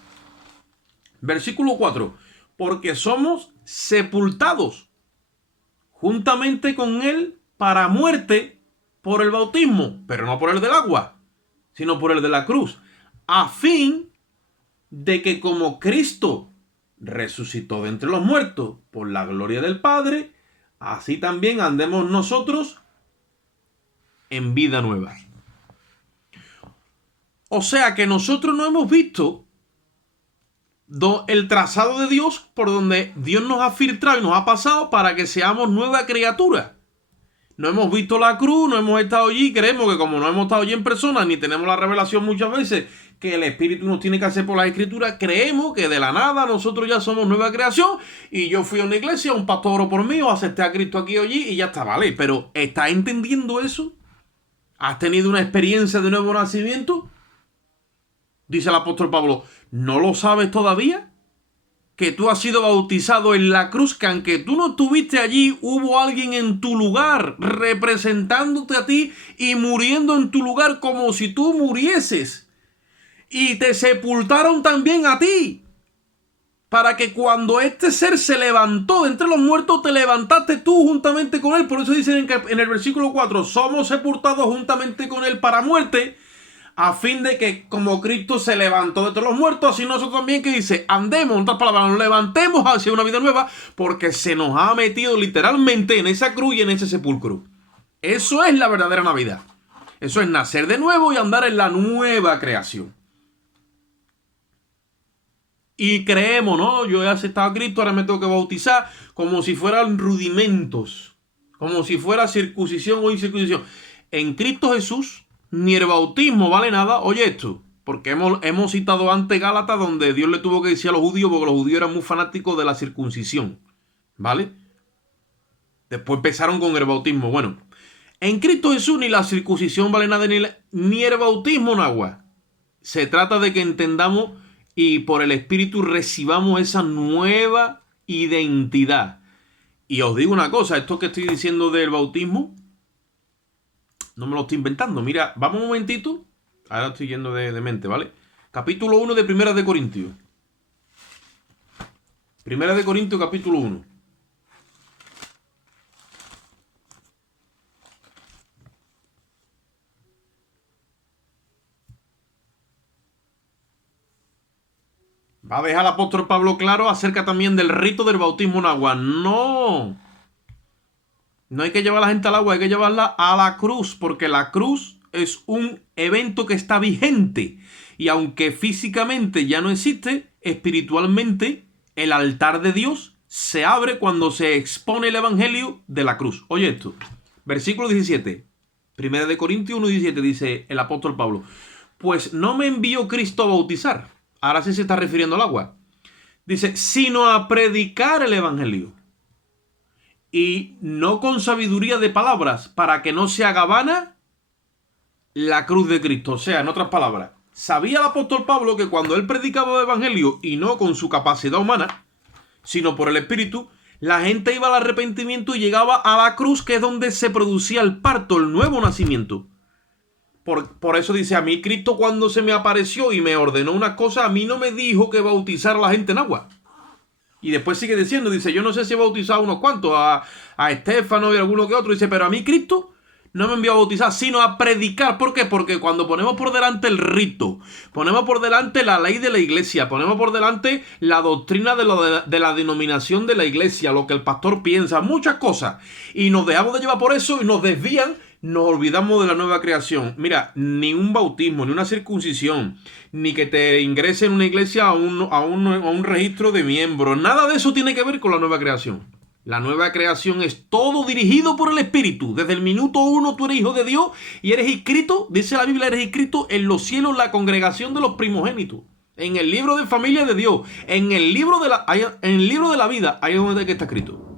Versículo 4. Porque somos sepultados juntamente con él para muerte por el bautismo, pero no por el del agua, sino por el de la cruz, a fin de que como Cristo resucitó de entre los muertos por la gloria del Padre, así también andemos nosotros en vida nueva. O sea que nosotros no hemos visto el trazado de Dios por donde Dios nos ha filtrado y nos ha pasado para que seamos nueva criatura. No hemos visto la cruz, no hemos estado allí, creemos que como no hemos estado allí en persona, ni tenemos la revelación muchas veces que el Espíritu nos tiene que hacer por las Escrituras, creemos que de la nada nosotros ya somos nueva creación y yo fui a una iglesia, un pastor oró por mí o acepté a Cristo aquí o allí y ya está, ¿vale? Pero ¿estás entendiendo eso? ¿Has tenido una experiencia de nuevo nacimiento? Dice el apóstol Pablo, ¿no lo sabes todavía? Que tú has sido bautizado en la cruz, que aunque tú no estuviste allí, hubo alguien en tu lugar representándote a ti y muriendo en tu lugar como si tú murieses. Y te sepultaron también a ti, para que cuando este ser se levantó de entre los muertos, te levantaste tú juntamente con él. Por eso dicen en el versículo 4, somos sepultados juntamente con él para muerte, a fin de que como Cristo se levantó de entre los muertos, así nosotros también, que dice, andemos, en otras palabras, nos levantemos hacia una vida nueva, porque se nos ha metido literalmente en esa cruz y en ese sepulcro. Eso es la verdadera Navidad. Eso es nacer de nuevo y andar en la nueva creación. Y creemos, ¿no? Yo he aceptado a Cristo, ahora me tengo que bautizar, como si fueran rudimentos, como si fuera circuncisión o incircuncisión. En Cristo Jesús, ni el bautismo vale nada. Oye esto, porque hemos citado antes Gálatas, donde Dios le tuvo que decir a los judíos, porque los judíos eran muy fanáticos de la circuncisión, ¿vale? Después empezaron con el bautismo. Bueno, en Cristo Jesús ni la circuncisión vale nada, ni el bautismo en agua. Se trata de que entendamos y por el Espíritu recibamos esa nueva identidad. Y os digo una cosa, esto que estoy diciendo del bautismo, no me lo estoy inventando. Mira, vamos un momentito. Ahora estoy yendo de mente, ¿vale? Capítulo 1 de Primera de Corintios. Primera de Corintios, capítulo 1. Va a dejar el apóstol Pablo claro acerca también del rito del bautismo en agua. No. No hay que llevar a la gente al agua, hay que llevarla a la cruz, porque la cruz es un evento que está vigente. Y aunque físicamente ya no existe, espiritualmente El altar de Dios se abre cuando se expone el evangelio de la cruz. Oye esto, versículo 17, 1 Corintios 1:17 dice el apóstol Pablo, pues no me envió Cristo a bautizar. Ahora sí se está refiriendo al agua. Dice, sino a predicar el evangelio. Y no con sabiduría de palabras, para que no se haga vana la cruz de Cristo. O sea, en otras palabras, sabía el apóstol Pablo que cuando él predicaba el evangelio, y no con su capacidad humana, sino por el Espíritu, la gente iba al arrepentimiento y llegaba a la cruz, que es donde se producía el parto, el nuevo nacimiento. Por eso dice, a mí Cristo cuando se me apareció y me ordenó una cosa, a mí no me dijo que bautizar a la gente en agua. Y después sigue diciendo, dice, yo no sé si he bautizado a unos cuantos, a Estéfano y a alguno que otro. Dice, pero a mí Cristo no me envió a bautizar, sino a predicar. ¿Por qué? Porque cuando ponemos por delante el rito, ponemos por delante la ley de la iglesia, ponemos por delante la doctrina de la denominación de la iglesia, lo que el pastor piensa, muchas cosas, y nos dejamos de llevar por eso y nos desvían, nos olvidamos de la nueva creación. Mira, ni un bautismo, ni una circuncisión, ni que te ingrese en una iglesia a un registro de miembros, nada de eso tiene que ver con la nueva creación. La nueva creación es todo dirigido por el Espíritu. Desde el minuto 1 tú eres hijo de Dios y eres inscrito, dice la Biblia, eres inscrito en los cielos, la congregación de los primogénitos. En el libro de familia de Dios, en el libro de la vida, ahí es donde está escrito.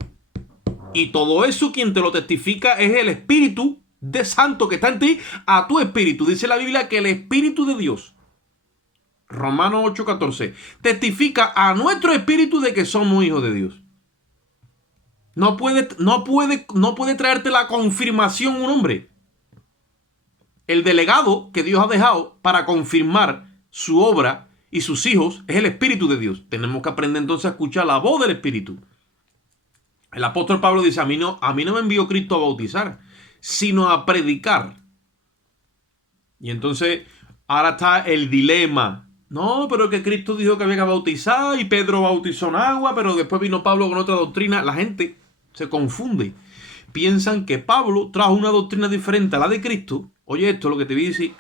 Y todo eso quien te lo testifica es el Espíritu de Santo que está en ti, a tu espíritu. Dice la Biblia que el Espíritu de Dios, Romanos 8:14, testifica a nuestro espíritu de que somos hijos de Dios. No puede traerte la confirmación un hombre. El delegado que Dios ha dejado para confirmar su obra y sus hijos es el Espíritu de Dios. Tenemos que aprender entonces a escuchar la voz del Espíritu. El apóstol Pablo dice, a mí no me envió Cristo a bautizar, sino a predicar. Y entonces ahora está el dilema. No, pero que Cristo dijo que había que bautizar y Pedro bautizó en agua, pero después vino Pablo con otra doctrina. La gente se confunde. Piensan que Pablo trajo una doctrina diferente a la de Cristo. Oye, esto es lo que te voy a decir.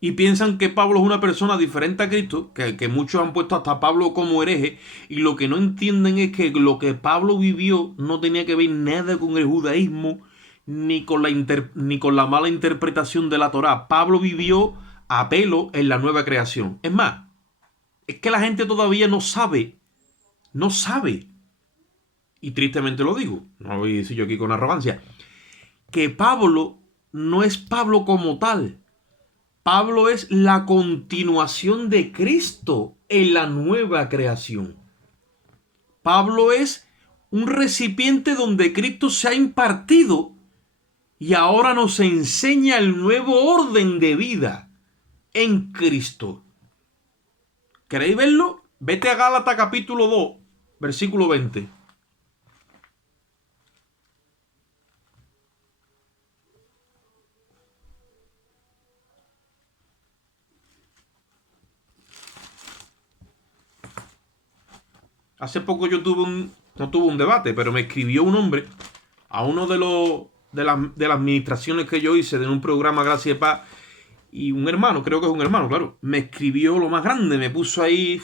Y piensan que Pablo es una persona diferente a Cristo, que muchos han puesto hasta a Pablo como hereje. Y lo que no entienden es que lo que Pablo vivió no tenía que ver nada con el judaísmo, ni con la mala interpretación de la Torá. Pablo vivió a pelo en la nueva creación. Es más, es que la gente todavía no sabe. Y tristemente lo digo, no voy a decir yo aquí con arrogancia, que Pablo no es Pablo como tal. Pablo es la continuación de Cristo en la nueva creación. Pablo es un recipiente donde Cristo se ha impartido y ahora nos enseña el nuevo orden de vida en Cristo. ¿Queréis verlo? Vete a Gálatas capítulo 2, versículo 20. Hace poco yo no tuve un debate, pero me escribió un hombre a uno de las administraciones que yo hice de un programa Gracia y Paz, y un hermano, creo que es un hermano, claro, me escribió lo más grande, me puso ahí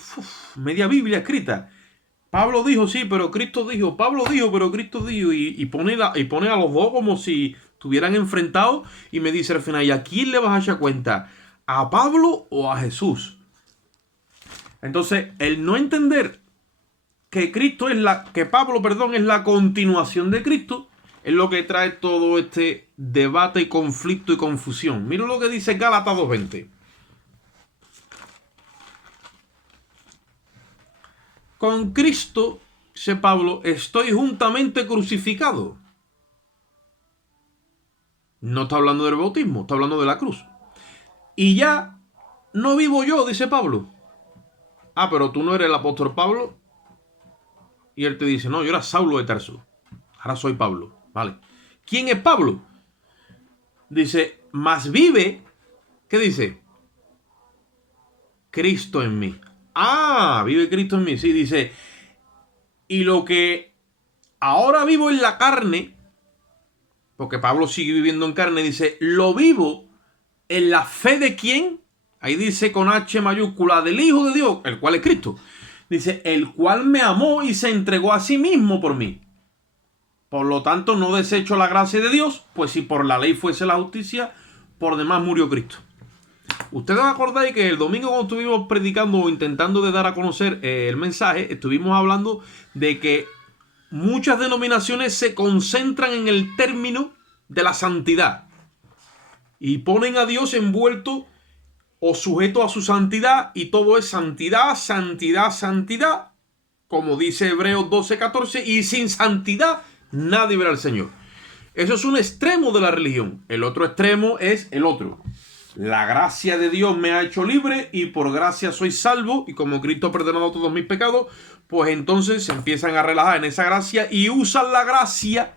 media Biblia escrita. Pablo dijo, sí, pero Cristo dijo, Pablo dijo, pero Cristo dijo, y pone a los dos como si estuvieran enfrentados, y me dice al final, ¿y a quién le vas a echar cuenta? ¿A Pablo o a Jesús? Entonces, el no entender que Pablo es la continuación de Cristo, es lo que trae todo este debate y conflicto y confusión. Mira lo que dice Gálatas 2:20. Con Cristo, dice Pablo, estoy juntamente crucificado. No está hablando del bautismo, está hablando de la cruz. Y ya no vivo yo, dice Pablo. Ah, pero tú no eres el apóstol Pablo. Y él te dice, no, yo era Saulo de Tarso. Ahora soy Pablo. Vale. ¿Quién es Pablo? Dice, más vive. ¿Qué dice? Cristo en mí. Ah, vive Cristo en mí. Sí, dice. Y lo que ahora vivo en la carne, porque Pablo sigue viviendo en carne, dice, lo vivo en la fe de quién. Ahí dice con H mayúscula, del Hijo de Dios, el cual es Cristo. Dice, el cual me amó y se entregó a sí mismo por mí. Por lo tanto, no desecho la gracia de Dios, pues si por la ley fuese la justicia, por demás murió Cristo. Ustedes acordáis que el domingo cuando estuvimos predicando o intentando de dar a conocer el mensaje, estuvimos hablando de que muchas denominaciones se concentran en el término de la santidad y ponen a Dios envuelto o sujeto a su santidad, y todo es santidad, santidad, santidad, como dice Hebreos 12:14, y sin santidad nadie verá al Señor. Eso es un extremo de la religión. El otro extremo es el otro. La gracia de Dios me ha hecho libre y por gracia soy salvo, y como Cristo ha perdonado todos mis pecados, pues entonces se empiezan a relajar en esa gracia y usan la gracia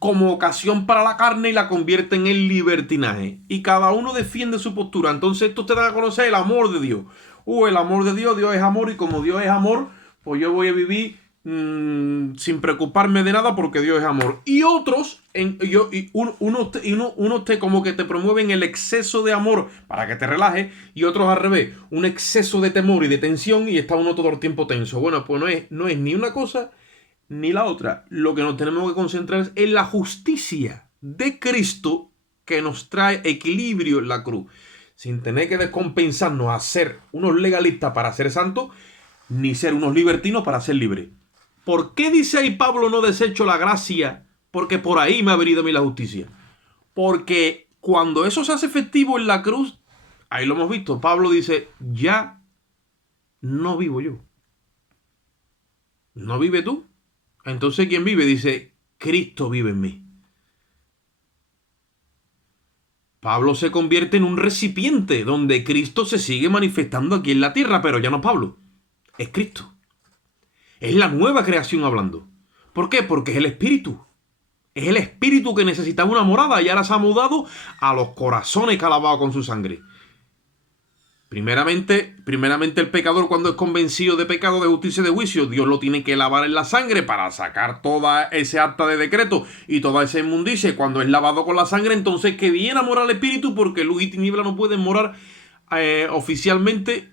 como ocasión para la carne y la convierten en libertinaje. Y cada uno defiende su postura. Entonces esto te da a conocer el amor de Dios. El amor de Dios, Dios es amor, y como Dios es amor, pues yo voy a vivir sin preocuparme de nada porque Dios es amor. Y otros, unos te como que te promueven el exceso de amor para que te relajes, y otros al revés, un exceso de temor y de tensión, y está uno todo el tiempo tenso. Bueno, pues no es ni una cosa ni la otra. Lo que nos tenemos que concentrar es en la justicia de Cristo, que nos trae equilibrio en la cruz, sin tener que descompensarnos a ser unos legalistas para ser santos, ni ser unos libertinos para ser libres. ¿Por qué dice ahí Pablo no desecho la gracia? Porque por ahí me ha venido a mí la justicia. Porque cuando eso se hace efectivo en la cruz, ahí lo hemos visto, Pablo dice, ya no vivo yo. ¿No vive tú? Entonces, ¿quién vive? Dice, Cristo vive en mí. Pablo se convierte en un recipiente donde Cristo se sigue manifestando aquí en la tierra, pero ya no es Pablo, es Cristo. Es la nueva creación hablando. ¿Por qué? Porque es el Espíritu. Es el Espíritu que necesitaba una morada y ahora se ha mudado a los corazones que ha lavado con su sangre. Primeramente el pecador, cuando es convencido de pecado, de justicia y de juicio, Dios lo tiene que lavar en la sangre para sacar toda ese acta de decreto y toda esa inmundicia. Cuando es lavado con la sangre, entonces que viene a morar el Espíritu, porque luz y tiniebla no pueden morar oficialmente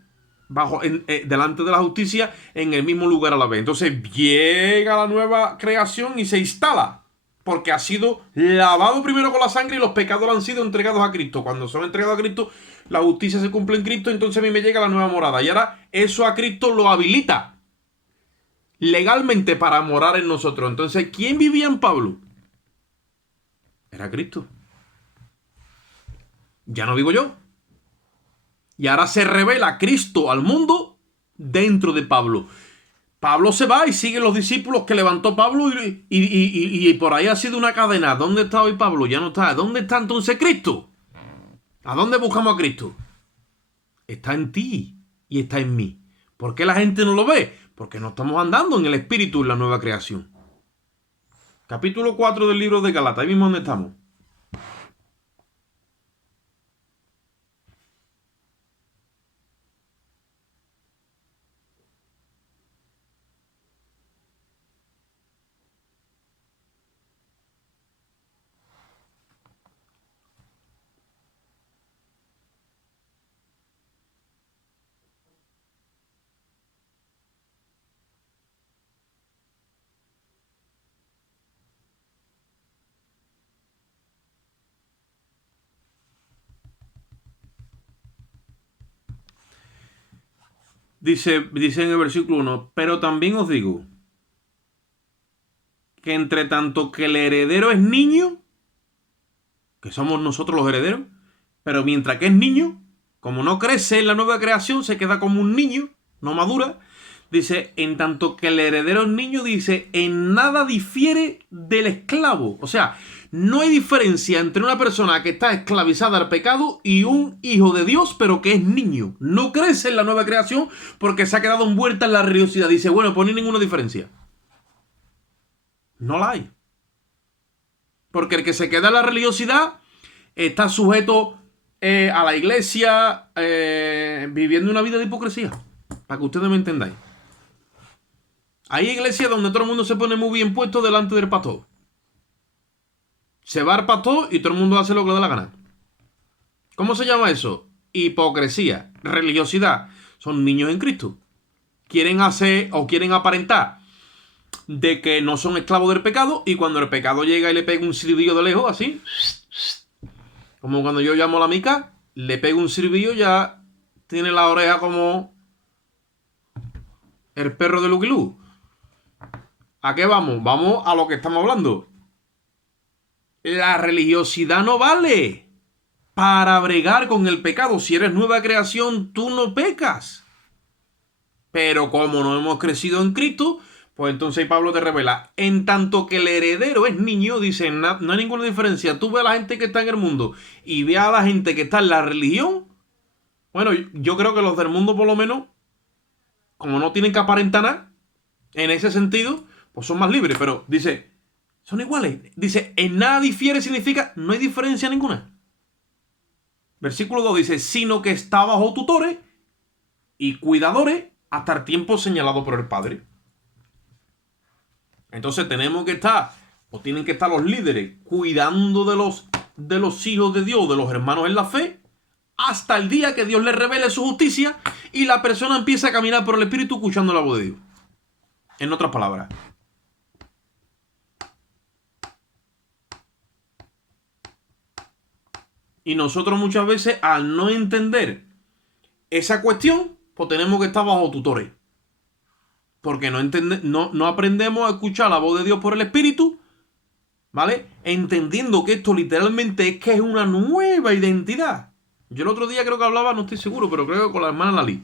delante de la justicia en el mismo lugar a la vez. Entonces llega la nueva creación y se instala, porque ha sido lavado primero con la sangre y los pecados han sido entregados a Cristo. Cuando son entregados a Cristo, la justicia se cumple en Cristo, entonces a mí me llega la nueva morada. Y ahora eso a Cristo lo habilita legalmente para morar en nosotros. Entonces, ¿quién vivía en Pablo? Era Cristo. Ya no vivo yo. Y ahora se revela Cristo al mundo dentro de Pablo. Pablo se va y sigue los discípulos que levantó Pablo y por ahí ha sido una cadena. ¿Dónde está hoy Pablo? Ya no está. ¿Dónde está entonces Cristo? ¿A dónde buscamos a Cristo? Está en ti y está en mí. ¿Por qué la gente no lo ve? Porque no estamos andando en el Espíritu en la nueva creación. Capítulo 4 del libro de Gálatas. Ahí mismo donde estamos. Dice en el versículo 1, pero también os digo que entre tanto que el heredero es niño, que somos nosotros los herederos, pero mientras que es niño, como no crece en la nueva creación, se queda como un niño, no madura. Dice, en tanto que el heredero es niño, dice, en nada difiere del esclavo. O sea, no hay diferencia entre una persona que está esclavizada al pecado y un hijo de Dios, pero que es niño. No crece en la nueva creación porque se ha quedado envuelta en la religiosidad. Dice, bueno, pues no hay ninguna diferencia. No la hay. Porque el que se queda en la religiosidad está sujeto a la iglesia, viviendo una vida de hipocresía. Para que ustedes me entendáis. Hay iglesias donde todo el mundo se pone muy bien puesto delante del pastor. Se va al pastor y todo el mundo hace lo que le da la gana. ¿Cómo se llama eso? Hipocresía, religiosidad. Son niños en Cristo. quieren hacer o quieren aparentar de que no son esclavos del pecado, y cuando el pecado llega y le pega un silbillo de lejos, así, como cuando yo llamo a la mica, le pego un silbillo, ya tiene la oreja como el perro de Lucky Luke. ¿A qué vamos? Vamos a lo que estamos hablando. La religiosidad no vale para bregar con el pecado. Si eres nueva creación, tú no pecas. Pero como no hemos crecido en Cristo, pues entonces Pablo te revela, en tanto que el heredero es niño, dice, no hay ninguna diferencia. Tú ves a la gente que está en el mundo y ve a la gente que está en la religión. Bueno, yo creo que los del mundo, por lo menos, como no tienen que aparentar nada, en ese sentido, pues son más libres. Pero dice, son iguales. Dice, en nada difiere significa, no hay diferencia ninguna. Versículo 2 dice, sino que está bajo tutores y cuidadores hasta el tiempo señalado por el Padre. Entonces tenemos que estar, o tienen que estar los líderes, cuidando de los hijos de Dios, de los hermanos en la fe, hasta el día que Dios les revele su justicia y la persona empieza a caminar por el Espíritu escuchando la voz de Dios. En otras palabras. Y nosotros muchas veces, al no entender esa cuestión, pues tenemos que estar bajo tutores. Porque no aprendemos a escuchar la voz de Dios por el Espíritu, ¿vale? Entendiendo que esto literalmente es que es una nueva identidad. Yo el otro día creo que hablaba, no estoy seguro, pero creo que con la hermana Lali.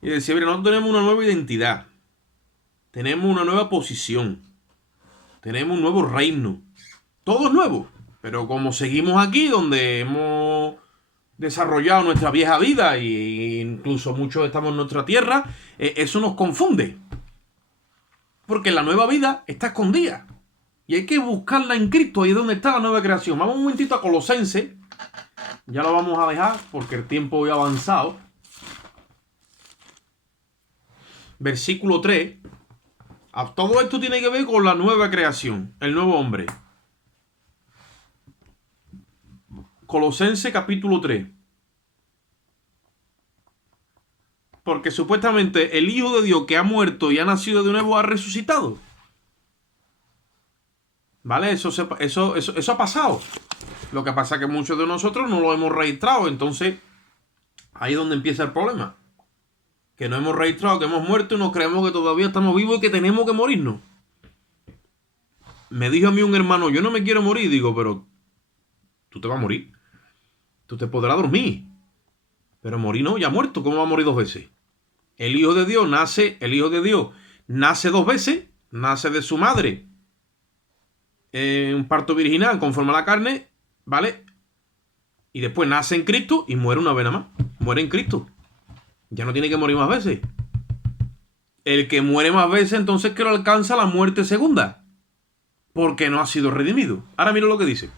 Y decía, mira, nosotros tenemos una nueva identidad. Tenemos una nueva posición. Tenemos un nuevo reino. Todo es nuevo. Pero como seguimos aquí, donde hemos desarrollado nuestra vieja vida e incluso muchos estamos en nuestra tierra, eso nos confunde. Porque la nueva vida está escondida. Y hay que buscarla en Cristo, ahí es donde está la nueva creación. Vamos un momentito a Colosenses. Ya lo vamos a dejar porque el tiempo ya ha avanzado. Versículo 3. Todo esto tiene que ver con la nueva creación, el nuevo hombre. Colosenses capítulo 3. Porque supuestamente el Hijo de Dios que ha muerto y ha nacido de nuevo ha resucitado. ¿Vale? Eso ha pasado. Lo que pasa es que muchos de nosotros no lo hemos registrado. Entonces, ahí es donde empieza el problema. Que no hemos registrado, que hemos muerto y nos creemos que todavía estamos vivos y que tenemos que morirnos. Me dijo a mí un hermano, yo no me quiero morir. Digo, pero tú te vas a morir. Tú te podrás dormir. Pero morir no, ya muerto. ¿Cómo va a morir dos veces? El Hijo de Dios nace dos veces. Nace de su madre. Un parto virginal conforme a la carne, ¿vale? Y después nace en Cristo y muere una vez nada más. Muere en Cristo. Ya no tiene que morir más veces. El que muere más veces, entonces que lo alcanza la muerte segunda. Porque no ha sido redimido. Ahora mira lo que dice.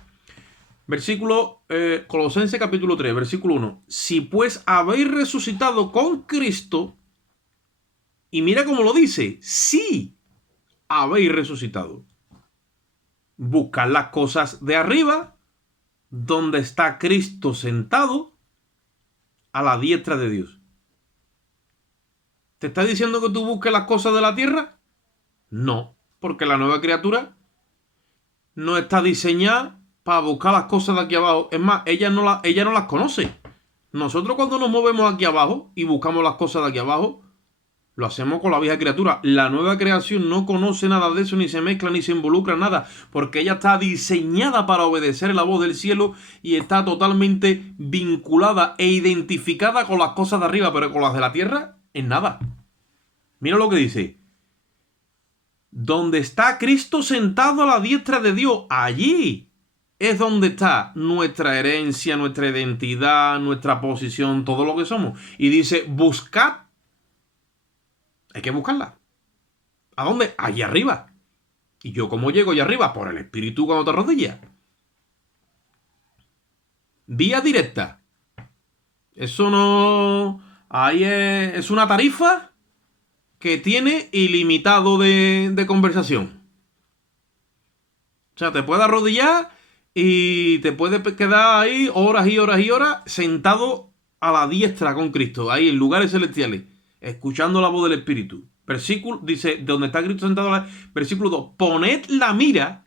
Versículo, Colosenses capítulo 3, versículo 1. Si pues habéis resucitado con Cristo, y mira cómo lo dice, si habéis resucitado. Buscad las cosas de arriba, donde está Cristo sentado a la diestra de Dios. ¿Te está diciendo que tú busques las cosas de la tierra? No, porque la nueva criatura no está diseñada para buscar las cosas de aquí abajo. Es más, ella no las conoce. Nosotros cuando nos movemos aquí abajo y buscamos las cosas de aquí abajo, lo hacemos con la vieja criatura. La nueva creación no conoce nada de eso, ni se mezcla, ni se involucra nada, porque ella está diseñada para obedecer la voz del cielo y está totalmente vinculada e identificada con las cosas de arriba, pero con las de la tierra, en nada. Mira lo que dice. Donde está Cristo sentado a la diestra de Dios, allí es donde está nuestra herencia, nuestra identidad, nuestra posición, todo lo que somos. Y dice, buscad. Hay que buscarla. ¿A dónde? Allí arriba. ¿Y yo cómo llego allá arriba? Por el Espíritu cuando te arrodillas. Vía directa. Eso no... Ahí es una tarifa que tiene ilimitado de conversación. O sea, te puedes arrodillar y te puedes quedar ahí horas y horas y horas sentado a la diestra con Cristo, ahí en lugares celestiales. escuchando la voz del Espíritu. Versículo, dice, donde está Cristo sentado, versículo 2, poned la mira,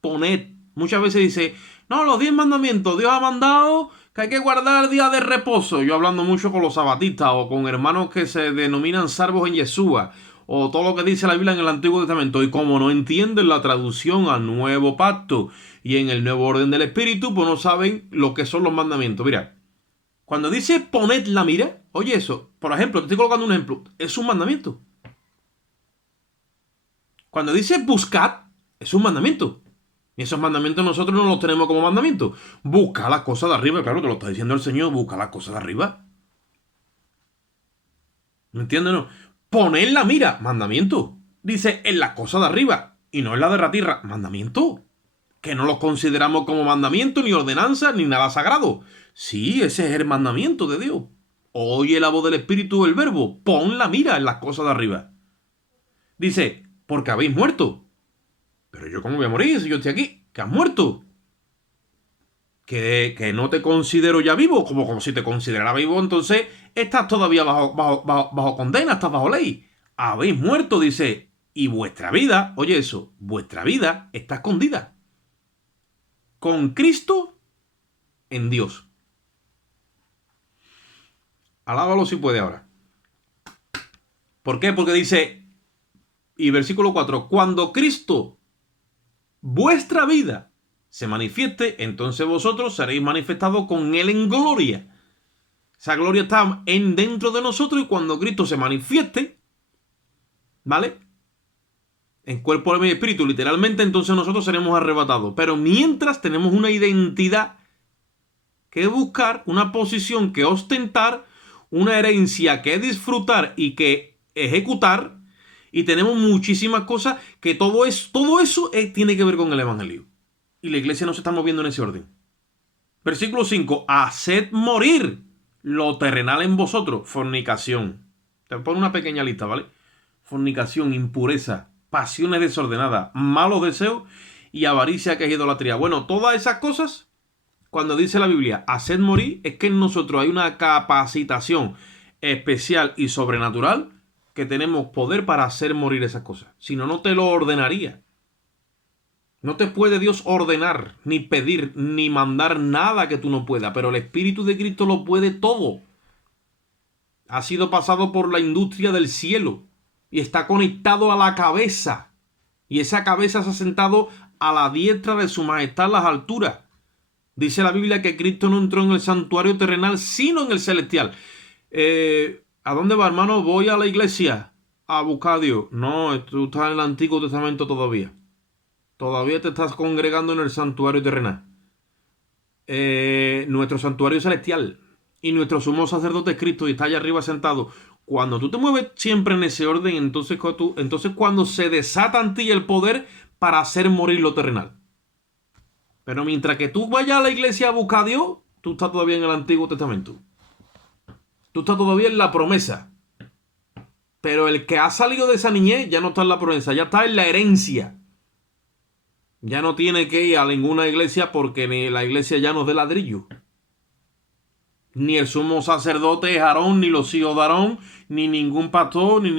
poned. Muchas veces dice, no, los 10 mandamientos, Dios ha mandado que hay que guardar día de reposo. Yo hablando mucho con los sabatistas o con hermanos que se denominan salvos en Yeshua, o todo lo que dice la Biblia en el Antiguo Testamento. Y como no entienden la traducción al Nuevo Pacto y en el Nuevo Orden del Espíritu, pues no saben lo que son los mandamientos. Mira, cuando dice poned la mira, oye eso, por ejemplo, te estoy colocando un ejemplo, es un mandamiento. Cuando dice buscad, es un mandamiento. Y esos mandamientos nosotros no los tenemos como mandamiento. Busca las cosas de arriba, claro, te lo está diciendo el Señor, busca las cosas de arriba. ¿Me entiendes? No? Poner la mira, mandamiento. Dice en las cosas de arriba y no en la de la tierra, mandamiento. Que no los consideramos como mandamiento, ni ordenanza, ni nada sagrado. Sí, ese es el mandamiento de Dios. Oye la voz del Espíritu del Verbo, pon la mira en las cosas de arriba. Dice, porque habéis muerto. Pero yo cómo voy a morir si yo estoy aquí, que has muerto. Que no te considero ya vivo, como si te considerara vivo, entonces estás todavía bajo condena, estás bajo ley. Habéis muerto, dice, y vuestra vida, oye eso, vuestra vida está escondida con Cristo en Dios. Alábalo si puede ahora. ¿Por qué? Porque dice, y versículo 4, cuando Cristo, vuestra vida, se manifieste, entonces vosotros seréis manifestados con Él en gloria. Esa gloria está dentro de nosotros y cuando Cristo se manifieste, ¿vale? En cuerpo, alma y espíritu, literalmente, entonces nosotros seremos arrebatados. Pero mientras tenemos una identidad que buscar, una posición que ostentar, una herencia que disfrutar y que ejecutar, y tenemos muchísimas cosas que todo eso tiene que ver con el Evangelio. Y la iglesia no se está moviendo en ese orden. Versículo 5. Haced morir lo terrenal en vosotros. Fornicación. Te pongo una pequeña lista, ¿vale? Fornicación, impureza, pasiones desordenadas, malos deseos y avaricia, que es idolatría. Bueno, todas esas cosas, cuando dice la Biblia, haced morir, es que en nosotros hay una capacitación especial y sobrenatural que tenemos poder para hacer morir esas cosas. Si no, no te lo ordenaría. No te puede Dios ordenar, ni pedir, ni mandar nada que tú no puedas, pero el Espíritu de Cristo lo puede todo. Ha sido pasado por la industria del cielo y está conectado a la cabeza. Y esa cabeza se ha sentado a la diestra de su majestad en las alturas. Dice la Biblia que Cristo no entró en el santuario terrenal, sino en el celestial. ¿A dónde va, hermano? Voy a la iglesia a buscar a Dios. No, tú estás en el Antiguo Testamento todavía. Todavía te estás congregando en el santuario terrenal. Nuestro santuario celestial. Y nuestro sumo sacerdote es Cristo y está allá arriba sentado. Cuando tú te mueves siempre en ese orden, entonces cuando se desata en ti el poder para hacer morir lo terrenal. Pero mientras que tú vayas a la iglesia a buscar a Dios, tú estás todavía en el Antiguo Testamento. Tú estás todavía en la promesa. Pero el que ha salido de esa niñez ya no está en la promesa, ya está en la herencia. Ya no tiene que ir a ninguna iglesia porque ni la iglesia ya no es de ladrillo. Ni el sumo sacerdote es Aarón, ni los hijos de Aarón, ni ningún pastor, ni ningún